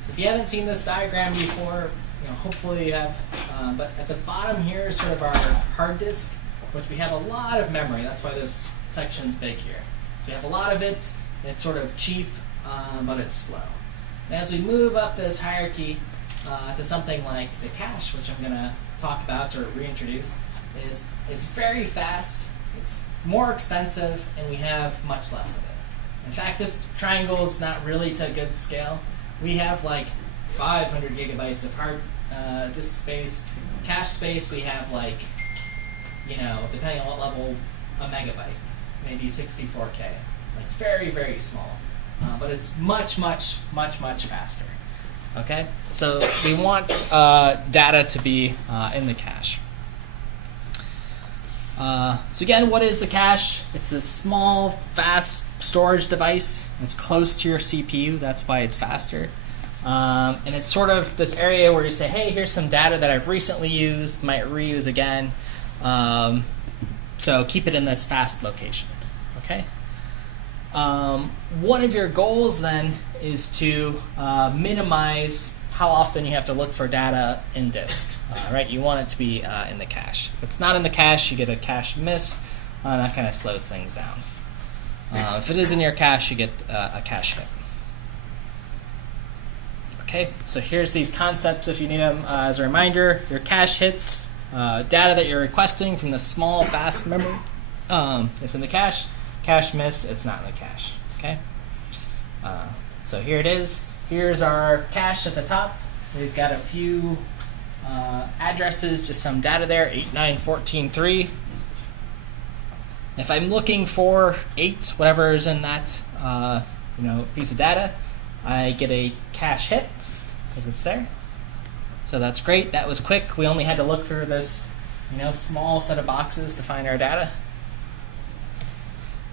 So if you haven't seen this diagram before, hopefully you have, but at the bottom here is sort of our hard disk, which we have a lot of memory. That's why this section's big here. So we have a lot of it. It's sort of cheap, but it's slow. And as we move up this hierarchy to something like the cache, which I'm going to talk about or reintroduce, is it's very fast, it's more expensive, and we have much less of it. In fact, this triangle is not really to good scale. We have like 500 gigabytes of hard disk space. Cache space, we have like, depending on what level, a megabyte, maybe 64K. Like very, very small. But it's much, much, much, much faster. Okay? So we want data to be in the cache. So again, what is the cache? It's a small, fast storage device. It's close to your CPU. That's why it's faster. And it's sort of this area where you say, hey, here's some data that I've recently used, might reuse again. So keep it in this fast location. Okay? One of your goals then is to minimize how often you have to look for data in disk. Right? You want it to be in the cache. If it's not in the cache, you get a cache miss. That kind of slows things down. If it is in your cache, you get a cache hit. Okay, so here's these concepts if you need them as a reminder. Your cache hits, data that you're requesting from the small, fast memory. it's in the cache. Cache missed, it's not in the cache. Okay. So here it is. Here's our cache at the top. We've got a few addresses, just some data there, 89143. If I'm looking for 8, whatever is in that piece of data, I get a cache hit because it's there. So that's great. That was quick. We only had to look through this small set of boxes to find our data.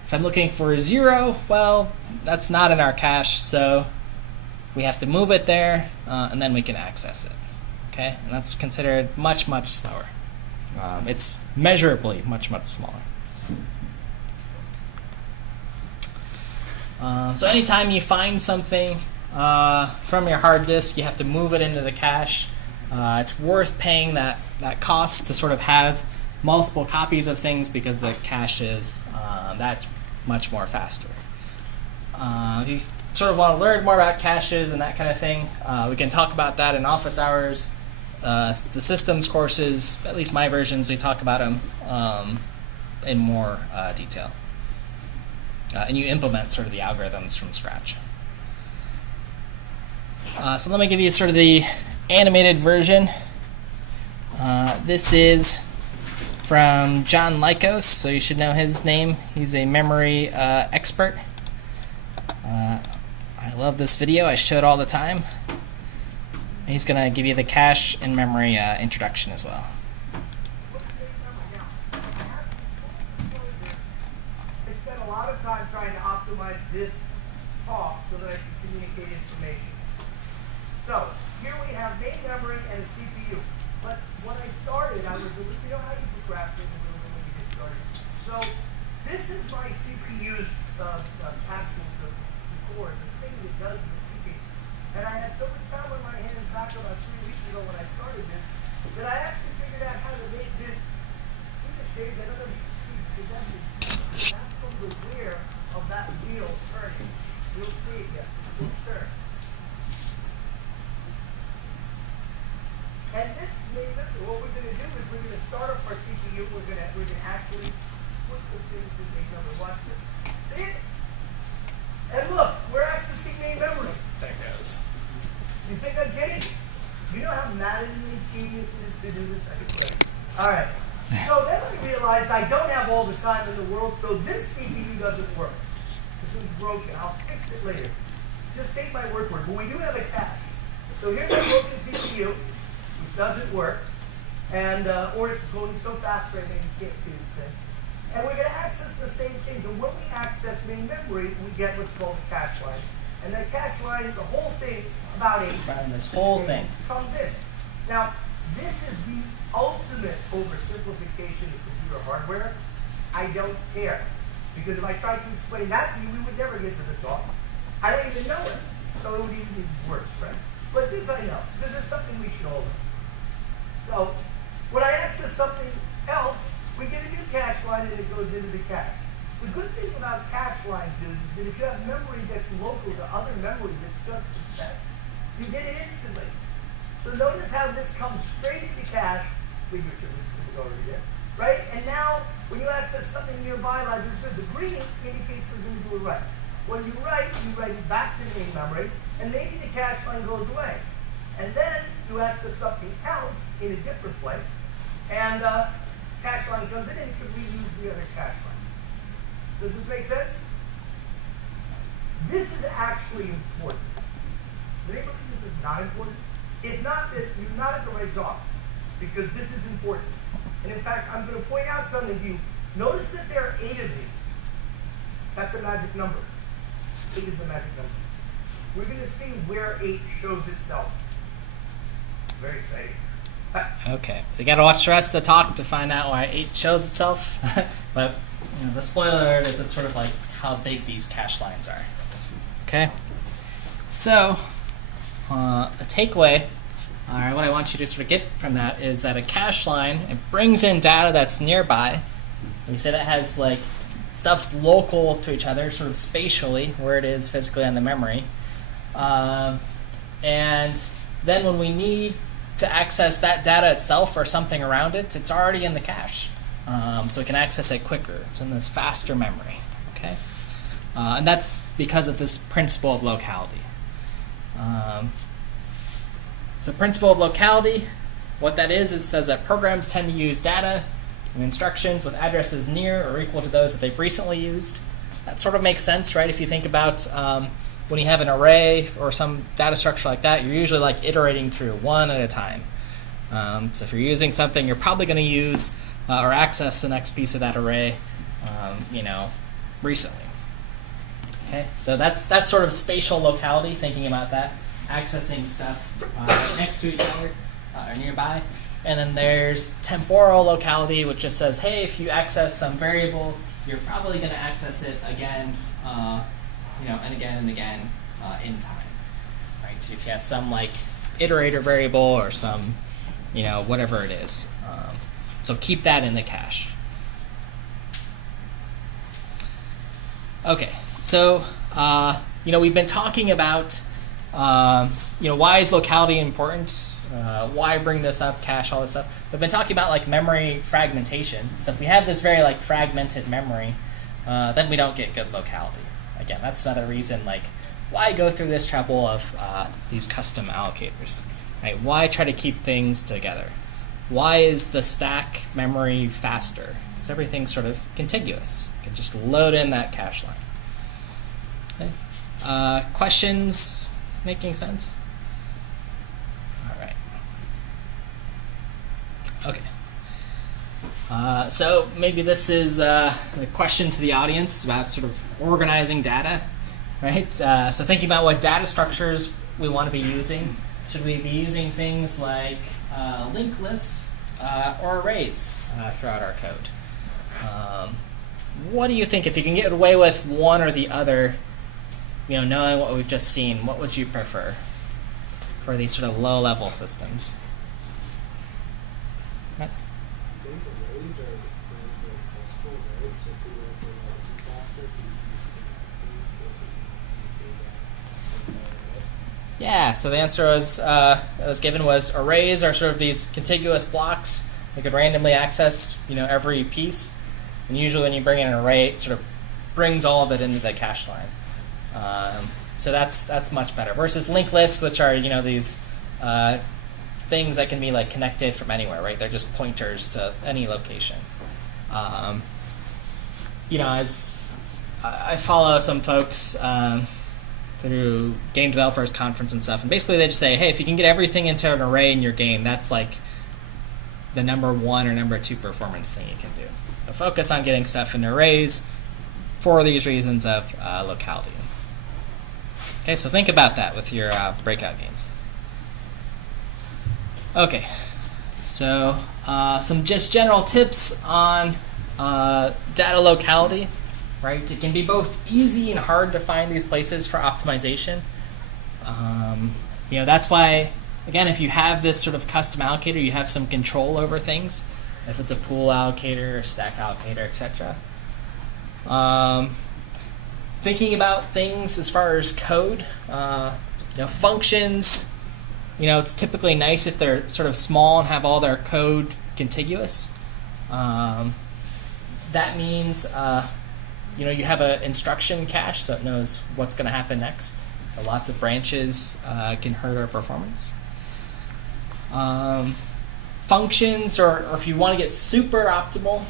If I'm looking for 0, well, that's not in our cache, so we have to move it there, and then we can access it. Okay, and that's considered much, much slower. It's measurably much, much smaller. So anytime you find something from your hard disk, you have to move it into the cache. It's worth paying that cost to sort of have multiple copies of things because the cache is that much more faster. If you sort of want to learn more about caches and that kind of thing, we can talk about that in office hours. The systems courses, at least my versions, we talk about them in more detail. And you implement sort of the algorithms from scratch. So let me give you sort of the animated version. This is from John Lycos, so you should know his name. He's a memory expert. I love this video. I show it all the time. He's going to give you the cache and memory introduction as well. I spent a lot of time trying to optimize this talk so that I can communicate information. So here we have main memory and a CPU. But when I started, I was how you procrastinate a little bit when you get started. So this is my CPU's capsule, the core, the thing that does the CPU. And I had so much time on my hands back about 3 weeks ago when I started this that I actually figured out how to make this. See the shades? I don't know if you can see because that's from the wear of that wheel turning. You'll see it yet. It's going to turn. And this what we're going to do is we're going to start up our CPU. We're going to actually put some things in main memory. Watch this. See it? And look, we're accessing main memory. There it goes. You think I'm kidding? You know how maddeningly tedious it is to do this? I swear. All right. So then I realized I don't have all the time in the world, so this CPU doesn't work. This one's broken. I'll fix it later. Just take my word for it. But we do have a cache. So here's a broken CPU, which doesn't work, and or it's going so fast right now you can't see this thing. And we're going to access the same things. And when we access main memory, we get what's called a cache line. And that cache line, the whole thing, about 8 This whole thing comes in. Now, this is the ultimate oversimplification of computer hardware. I don't care. Because if I tried to explain that to you, we would never get to the talk. I don't even know it. So it would even be worse, right? But this I know. This is something we should all know. So, when I access something else, we get a new cache line and it goes into the cache. The good thing about cache lines is that if you have memory that's local to other memory that's just text, you get it instantly. So notice how this comes straight into cache, figuratively, right? And now, when you access something nearby, like this, the green indicates we're going to do it right. When you write it back to main memory, and maybe the cache line goes away. And then you access something else in a different place, and cache line comes in, and you can reuse the other cache line. Does this make sense? This is actually important. Does anybody think this is not important? If not, you're not at the right talk, because this is important. And in fact, I'm going to point out something to you. Notice that there are 8 of these. That's a magic number. 8 is a magic number. We're going to see where 8 shows itself. Very exciting. Okay, so you got to watch the rest of the talk to find out why 8 shows itself. But the spoiler alert is it's sort of like how big these cache lines are. Okay, so a takeaway, or what I want you to sort of get from that is that a cache line, it brings in data that's nearby. We say that has like stuff's local to each other, sort of spatially, where it is physically on the memory. And then when we need to access that data itself or something around it, it's already in the cache. so we can access it quicker. It's in this faster memory. Okay, and that's because of this principle of locality. So principle of locality, what that is, it says that programs tend to use data and instructions with addresses near or equal to those that they've recently used. That sort of makes sense, right? If you think about when you have an array or some data structure like that, you're usually like iterating through one at a time. So if you're using something, you're probably going to use or access the next piece of that array, recently. Okay, so that's sort of spatial locality, thinking about that, accessing stuff next to each other or nearby. And then there's temporal locality, which just says, hey, if you access some variable, you're probably going to access it again, and again and again in time, right? So if you have some like iterator variable or some, whatever it is, so keep that in the cache. Okay, so we've been talking about why is locality important? Why bring this up, cache, all this stuff. We've been talking about like memory fragmentation. So if we have this very like fragmented memory, then we don't get good locality. Again, that's another reason like why go through this trouble of these custom allocators. Right? Why try to keep things together? Why is the stack memory faster? Because everything's sort of contiguous. You can just load in that cache line. Okay. Questions making sense? Okay. So maybe this is a question to the audience about sort of organizing data, right? So thinking about what data structures we want to be using. Should we be using things like linked lists or arrays throughout our code? What do you think? If you can get away with one or the other, knowing what we've just seen, what would you prefer for these sort of low-level systems? Yeah, so the answer that was given was arrays are sort of these contiguous blocks. You could randomly access, every piece. And usually when you bring in an array, it sort of brings all of it into the cache line. So that's much better. Versus linked lists, which are, these things that can be like connected from anywhere, right? They're just pointers to any location. As I follow some folks through game developers conference and stuff, and basically they just say, hey, if you can get everything into an array in your game, that's like the number 1 or number 2 performance thing you can do. So focus on getting stuff in arrays for these reasons of locality. Okay, so think about that with your breakout games. Okay, so some just general tips on data locality. Right? It can be both easy and hard to find these places for optimization. That's why, again, if you have this sort of custom allocator, you have some control over things. If it's a pool allocator, or stack allocator, etc. Thinking about things as far as code, functions. It's typically nice if they're sort of small and have all their code contiguous. That means you have an instruction cache, so it knows what's going to happen next. So lots of branches can hurt our performance. Functions, or if you want to get super optimal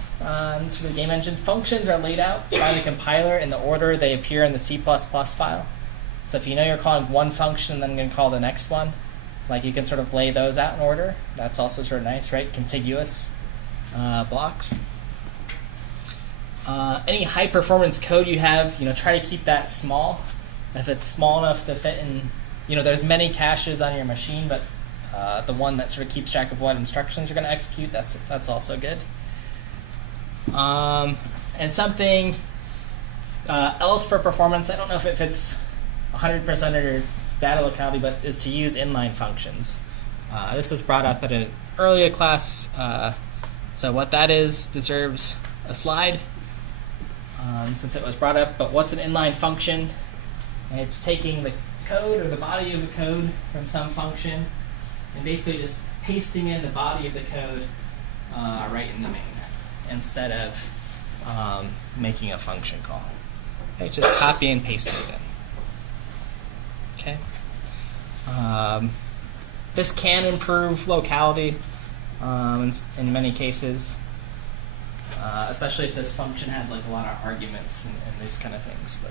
in sort of game engine, functions are laid out by the compiler in the order they appear in the C++ file. So if you're calling one function and then going to call the next one, like you can sort of lay those out in order. That's also sort of nice, right? Contiguous blocks. Any high performance code you have, try to keep that small. If it's small enough to fit in, there's many caches on your machine, but the one that sort of keeps track of what instructions you're going to execute, that's also good. And something else for performance, I don't know if it fits 100% of your data locality, but is to use inline functions. This was brought up at an earlier class, so what that is deserves a slide. Since it was brought up, but what's an inline function? It's taking the code or the body of the code from some function and basically just pasting in the body of the code right in the main. instead of making a function call. Okay, just copy and paste it in. Okay. This can improve locality in many cases, especially if this function has like a lot of arguments and these kind of things. But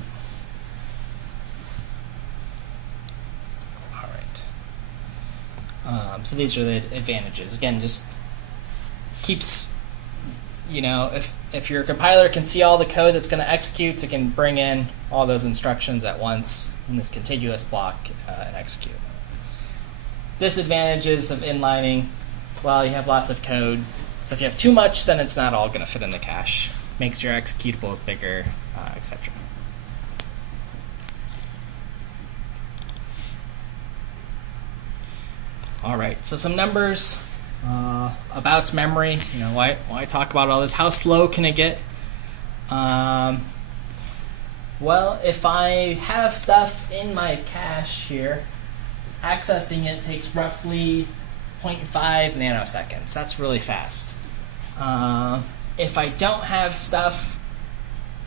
all right. So these are the advantages. Again, just keeps, you know, if your compiler can see all the code that's going to execute, it can bring in all those instructions at once in this contiguous block and execute. Disadvantages of inlining, well, you have lots of code. So if you have too much, then it's not all going to fit in the cache. Makes your executables bigger, etc. All right, so some numbers about memory. You know, why talk about all this? How slow can it get? Well, if I have stuff in my cache here, accessing it takes roughly 0.5 nanoseconds. That's really fast. If I don't have stuff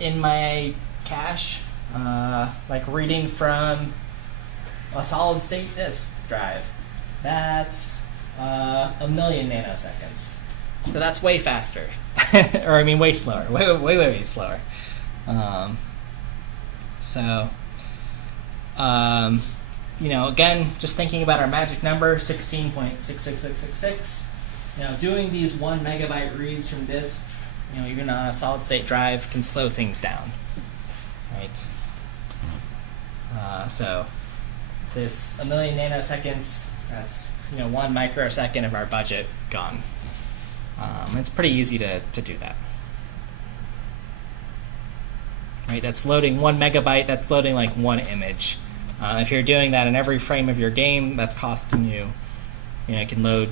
in my cache, like reading from a solid state disk drive, that's 1,000,000 nanoseconds. So that's way faster. Or I mean way slower. Way slower. You know, again, just thinking about our magic number, 16.66666. You know, doing these 1 megabyte reads from disk, you know, even on a solid state drive, can slow things down, right? So this 1,000,000 nanoseconds, that's, you know, 1 microsecond of our budget gone. It's pretty easy to do that. Right, that's loading 1 megabyte, that's loading like 1 image. If you're doing that in every frame of your game, that's costing you, you know, you can load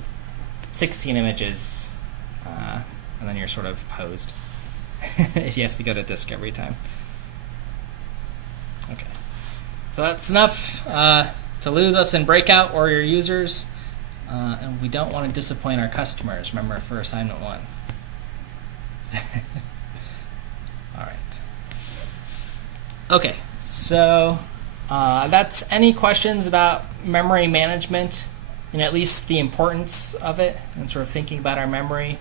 16 images, and then you're sort of posed if you have to go to disk every time. Okay, so that's enough to lose us in breakout or your users, and we don't want to disappoint our customers. Remember, for assignment 1. All right. Okay, so that's any questions about memory management and at least the importance of it and sort of thinking about our memory,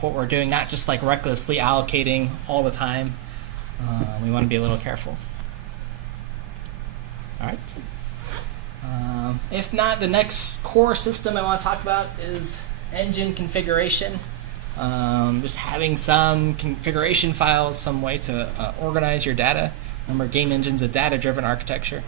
what we're doing, not just like recklessly allocating all the time. We want to be a little careful. All right. If not, the next core system I want to talk about is engine configuration. Just having some configuration files, some way to organize your data. Remember, game engine's a data-driven architecture.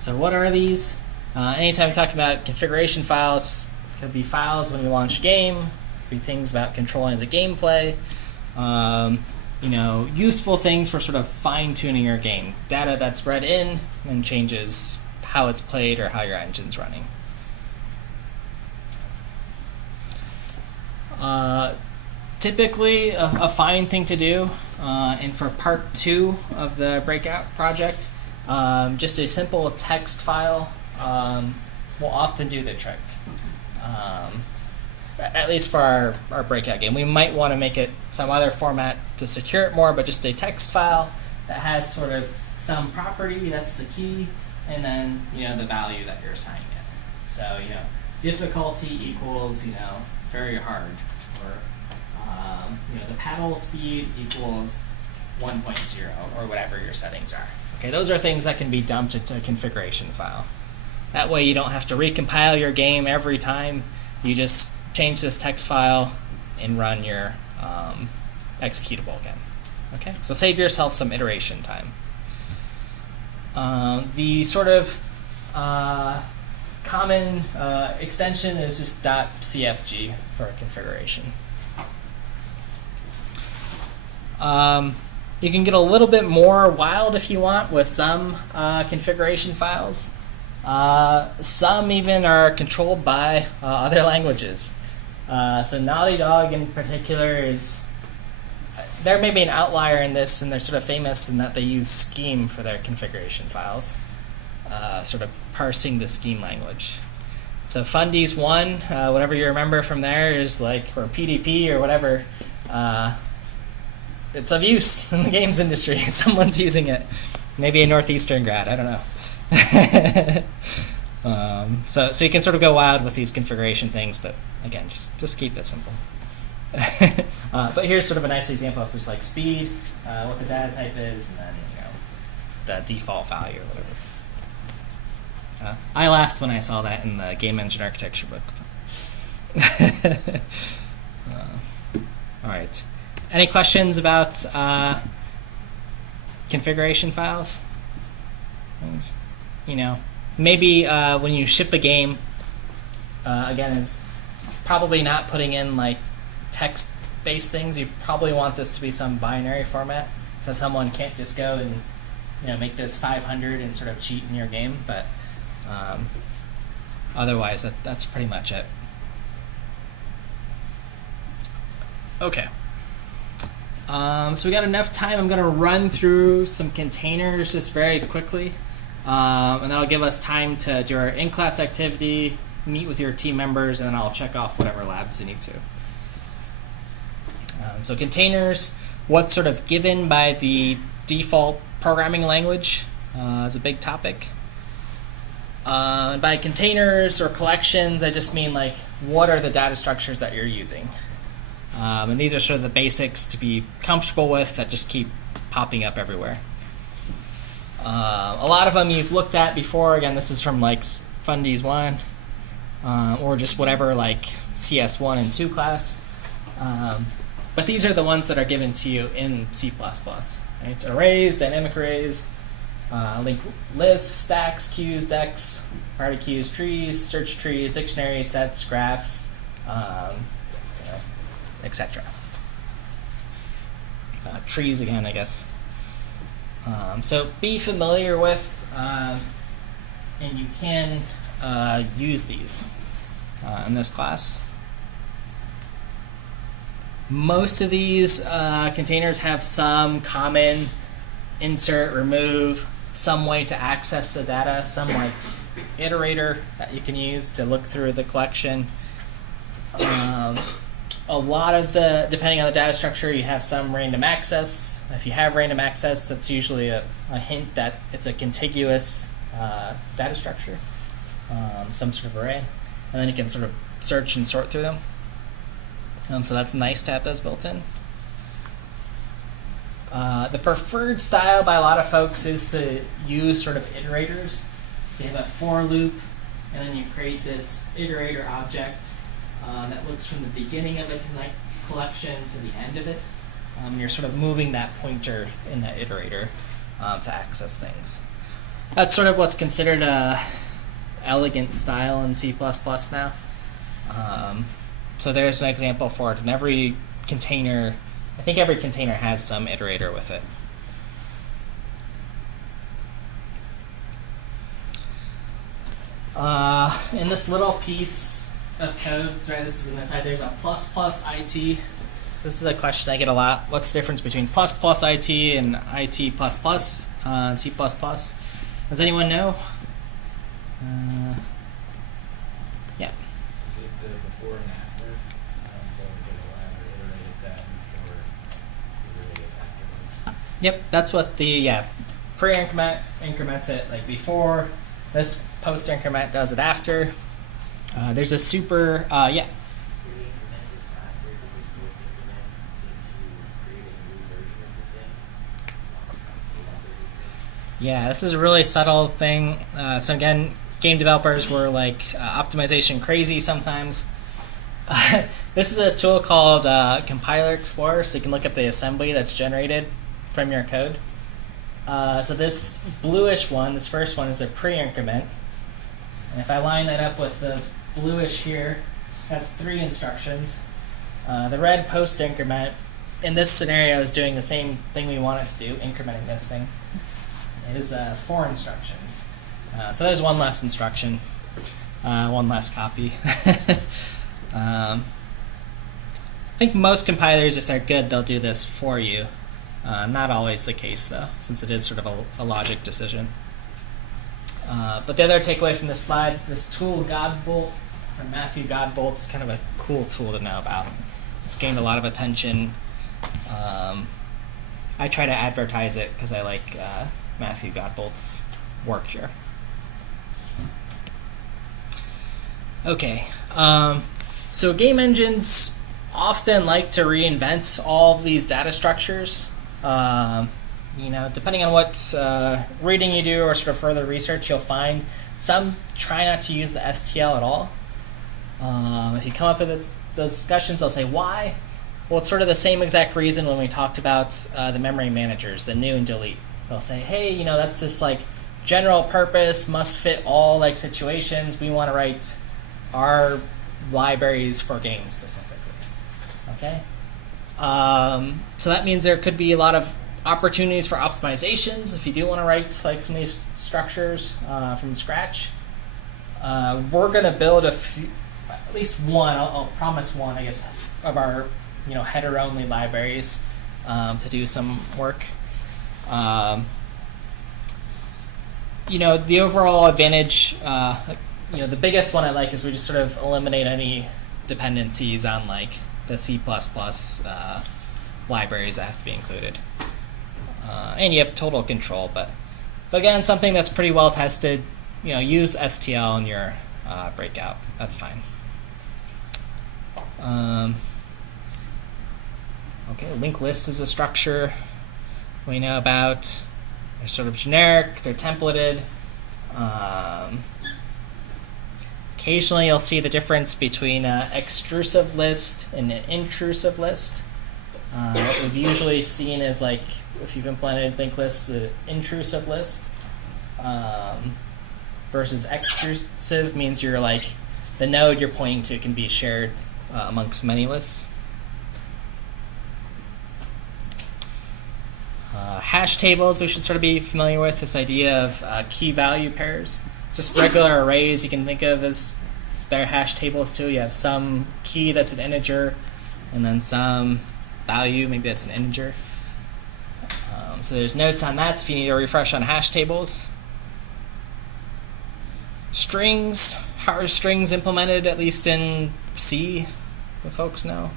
So what are these? Anytime we talk about configuration files, it could be files when you launch a game, it could be things about controlling the gameplay, you know, useful things for sort of fine-tuning your game. Data that's read in and changes how it's played or how your engine's running. Typically, a fine thing to do, and for part 2 of the breakout project, just a simple text file will often do the trick. At least for our breakout game. We might want to make it some other format to secure it more, but just a text file that has sort of some property, that's the key, and then, you know, the value that you're assigning it. So, you know, difficulty equals, you know, very hard, or you know, the paddle speed equals 1.0, or whatever your settings are. Okay, those are things that can be dumped into a configuration file. That way you don't have to recompile your game every time. You just change this text file and run your executable again. Okay, so save yourself some iteration time. The sort of common extension is just .cfg for configuration. You can get a little bit more wild if you want with some configuration files. Some even are controlled by other languages. So Naughty Dog in particular is, there may be an outlier in this, and they're sort of famous in that they use Scheme for their configuration files, sort of parsing the Scheme language. So Fundies 1, whatever you remember from there is like, or PDP or whatever, it's of use in the games industry. Someone's using it. Maybe a Northeastern grad, I don't know. So you can sort of go wild with these configuration things, but again, just keep it simple. But here's sort of a nice example of just like speed, what the data type is, and then the default value or whatever. I laughed when I saw that in the game engine architecture book. All right. Any questions about configuration files? Things, maybe when you ship a game, again, is probably not putting in like text-based things. You probably want this to be some binary format, so someone can't just go and make this 500 and sort of cheat in your game. But otherwise, that's pretty much it. Okay. So we got enough time. I'm going to run through some containers just very quickly, and that'll give us time to do our in-class activity, meet with your team members, and then I'll check off whatever labs you need to. So containers, what's sort of given by the default programming language is a big topic. And by containers or collections, I just mean like what are the data structures that you're using. And these are sort of the basics to be comfortable with that just keep popping up everywhere. A lot of them you've looked at before. Again, this is from like Fundies 1 or just whatever like CS1 and 2 class. But these are the ones that are given to you in C++. Right? Arrays, dynamic arrays, linked lists, stacks, queues, decks, priority queues, trees, search trees, dictionaries, sets, graphs, etc. Trees again, I guess. So be familiar with, and you can use these in this class. Most of these containers have some common insert, remove, some way to access the data, some like iterator that you can use to look through the collection. A lot of depending on the data structure, you have some random access. If you have random access, that's usually a hint that it's a contiguous data structure, some sort of array. And then you can sort of search and sort through them. So that's nice to have those built in. The preferred style by a lot of folks is to use sort of iterators. So you have a for loop, and then you create this iterator object that looks from the beginning of a collection to the end of it. You're sort of moving that pointer in that iterator to access things. That's sort of what's considered a elegant style in C++ now. So there's an example for it. And every container, I think every container has some iterator with it. In this little piece of code, sorry, this is an aside, there's a ++IT. So this is a question I get a lot. What's the difference between ++IT and IT++ in C++? Does anyone know? Yeah. Is it the before and after? So we could iterated that or iterated afterwards? Yep, that's what the pre-increment increments it like before. This post-increment does it after. There's a super Yeah, this is a really subtle thing. So again, game developers were like optimization crazy sometimes. This is a tool called Compiler Explorer, so you can look at the assembly that's generated from your code. So this bluish one, this first one, is a pre-increment. And if I line that up with the bluish here, that's 3 instructions. The red post-increment, in this scenario, is doing the same thing we want it to do, incrementing this thing, is 4 instructions. So there's one less instruction, one less copy. I think most compilers, if they're good, they'll do this for you. Not always the case, though, since it is sort of a logic decision. But the other takeaway from this slide, this tool Godbolt from Matthew Godbolt's kind of a cool tool to know about. It's gained a lot of attention. I try to advertise it because I like Matthew Godbolt's work here. Okay, so game engines often like to reinvent all of these data structures. Depending on what reading you do or sort of further research, you'll find some try not to use the STL at all. If you come up with those discussions, they'll say, why? Well, it's sort of the same exact reason when we talked about the memory managers, the new and delete. They'll say, hey, that's this like general purpose, must fit all like situations. We want to write our libraries for games specifically. Okay? So that means there could be a lot of opportunities for optimizations if you do want to write like some of these structures from scratch. We're going to build at least one, I'll promise one, I guess, of our header-only libraries to do some work. The overall advantage, the biggest one I like is we just sort of eliminate any dependencies on like the C++ libraries that have to be included. And you have total control, but again, something that's pretty well tested, use STL in your breakout. That's fine. Okay, linked list is a structure we know about. They're sort of generic, they're templated. Occasionally you'll see the difference between an extrusive list and an intrusive list. What we've usually seen is like, if you've implemented linked lists, the intrusive list versus extrusive means you're like, the node you're pointing to can be shared amongst many lists. Hash tables we should sort of be familiar with, this idea of key value pairs. Just regular arrays you can think of as their hash tables too. You have some key that's an integer and then some value, maybe that's an integer. So there's notes on that if you need to refresh on hash tables. Strings, how are strings implemented, at least in C, what folks know?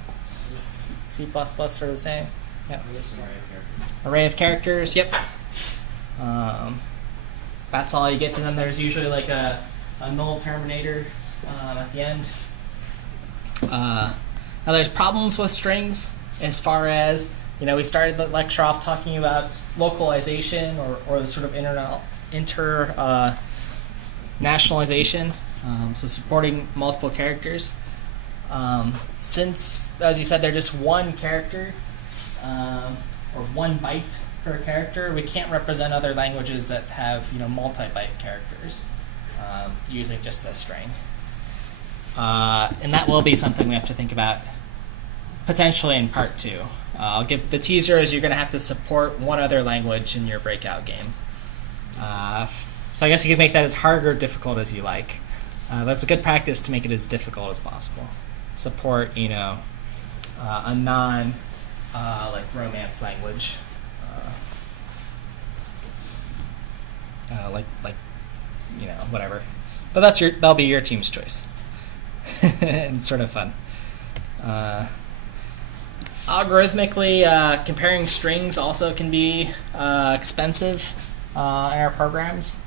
C++ sort of the same. Yeah. Array of characters, yep. That's all you get to them. There's usually like a null terminator at the end. Now there's problems with strings as far as, we started the lecture off talking about localization or the sort of nationalization, so supporting multiple characters. Since, as you said, they're just one character, or 1 byte per character, we can't represent other languages that have multi-byte characters using just a string. And that will be something we have to think about potentially in part 2. I'll give the teaser is you're going to have to support one other language in your breakout game. So I guess you can make that as hard or difficult as you like. That's a good practice to make it as difficult as possible. Support, a non like romance language, whatever. But that'll be your team's choice, and sort of fun. Algorithmically, comparing strings also can be expensive in our programs.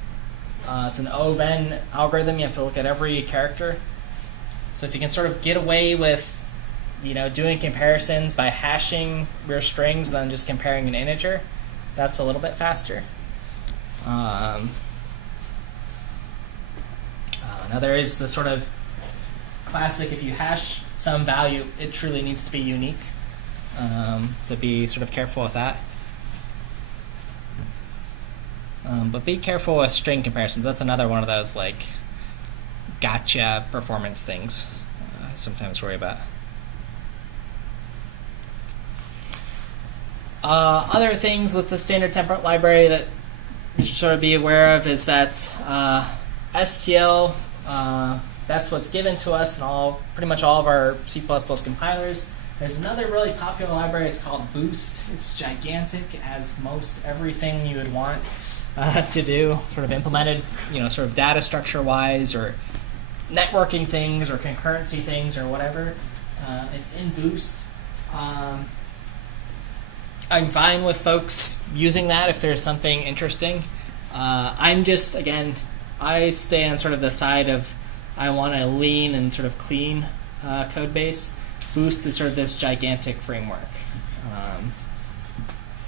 It's an O-Venn algorithm. You have to look at every character. So if you can sort of get away with doing comparisons by hashing your strings than just comparing an integer, that's a little bit faster. Now there is the sort of classic, if you hash some value, it truly needs to be unique. So be sort of careful with that. But be careful with string comparisons. That's another one of those like gotcha performance things I sometimes worry about. Other things with the standard template library that you should sort of be aware of is that STL, that's what's given to us in pretty much all of our C++ compilers. There's another really popular library, it's called Boost. It's gigantic, it has most everything you would want. to do, sort of implemented, sort of data structure wise or networking things or concurrency things or whatever. It's in Boost. I'm fine with folks using that if there's something interesting. I'm just, again, I stay on sort of the side of I want a lean and sort of clean code base. Boost is sort of this gigantic framework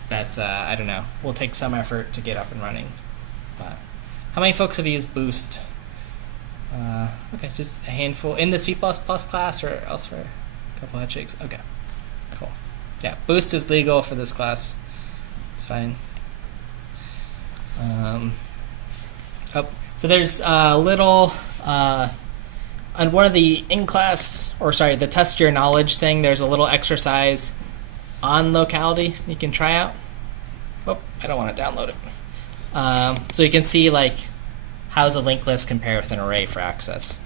that, I don't know, will take some effort to get up and running. But how many folks have used Boost? Okay, just a handful. In the C++ class or elsewhere? A couple head shakes? Okay, cool. Yeah, Boost is legal for this class. It's fine. So there's a little, on one of the the test your knowledge thing, there's a little exercise on locality you can try out. Oh, I don't want to download it. So you can see, like, how does a linked list compare with an array for access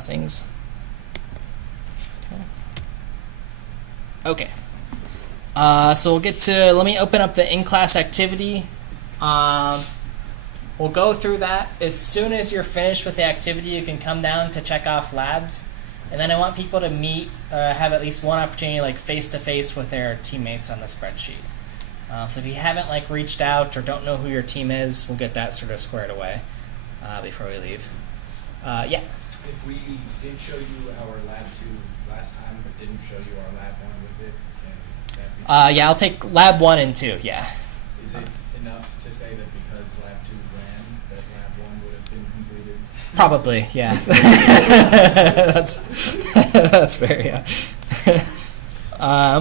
things. Okay. So we'll get to, let me open up the in-class activity. We'll go through that. As soon as you're finished with the activity, you can come down to check off labs. And then I want people to meet, have at least one opportunity, like face-to-face with their teammates on the spreadsheet. So if you haven't reached out or don't know who your team is, we'll get that sort of squared away before we leave. Yeah. If we did show you our lab 2 last time, but didn't show you our lab 1 with it, can that be? Yeah, I'll take lab 1 and 2, yeah. Is it enough to say that because lab 2 ran, that lab 1 would have been completed? Probably, yeah. That's fair, yeah.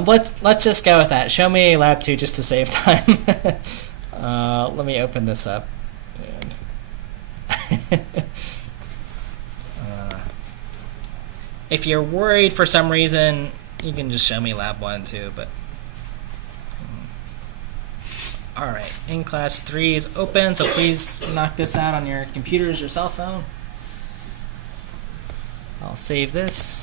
Let's just go with that. Show me lab 2 just to save time. Let me open this up. If you're worried for some reason, you can just show me lab 1 too. But all right, in class 3 is open, so please knock this out on your computers or cell phone. I'll save this.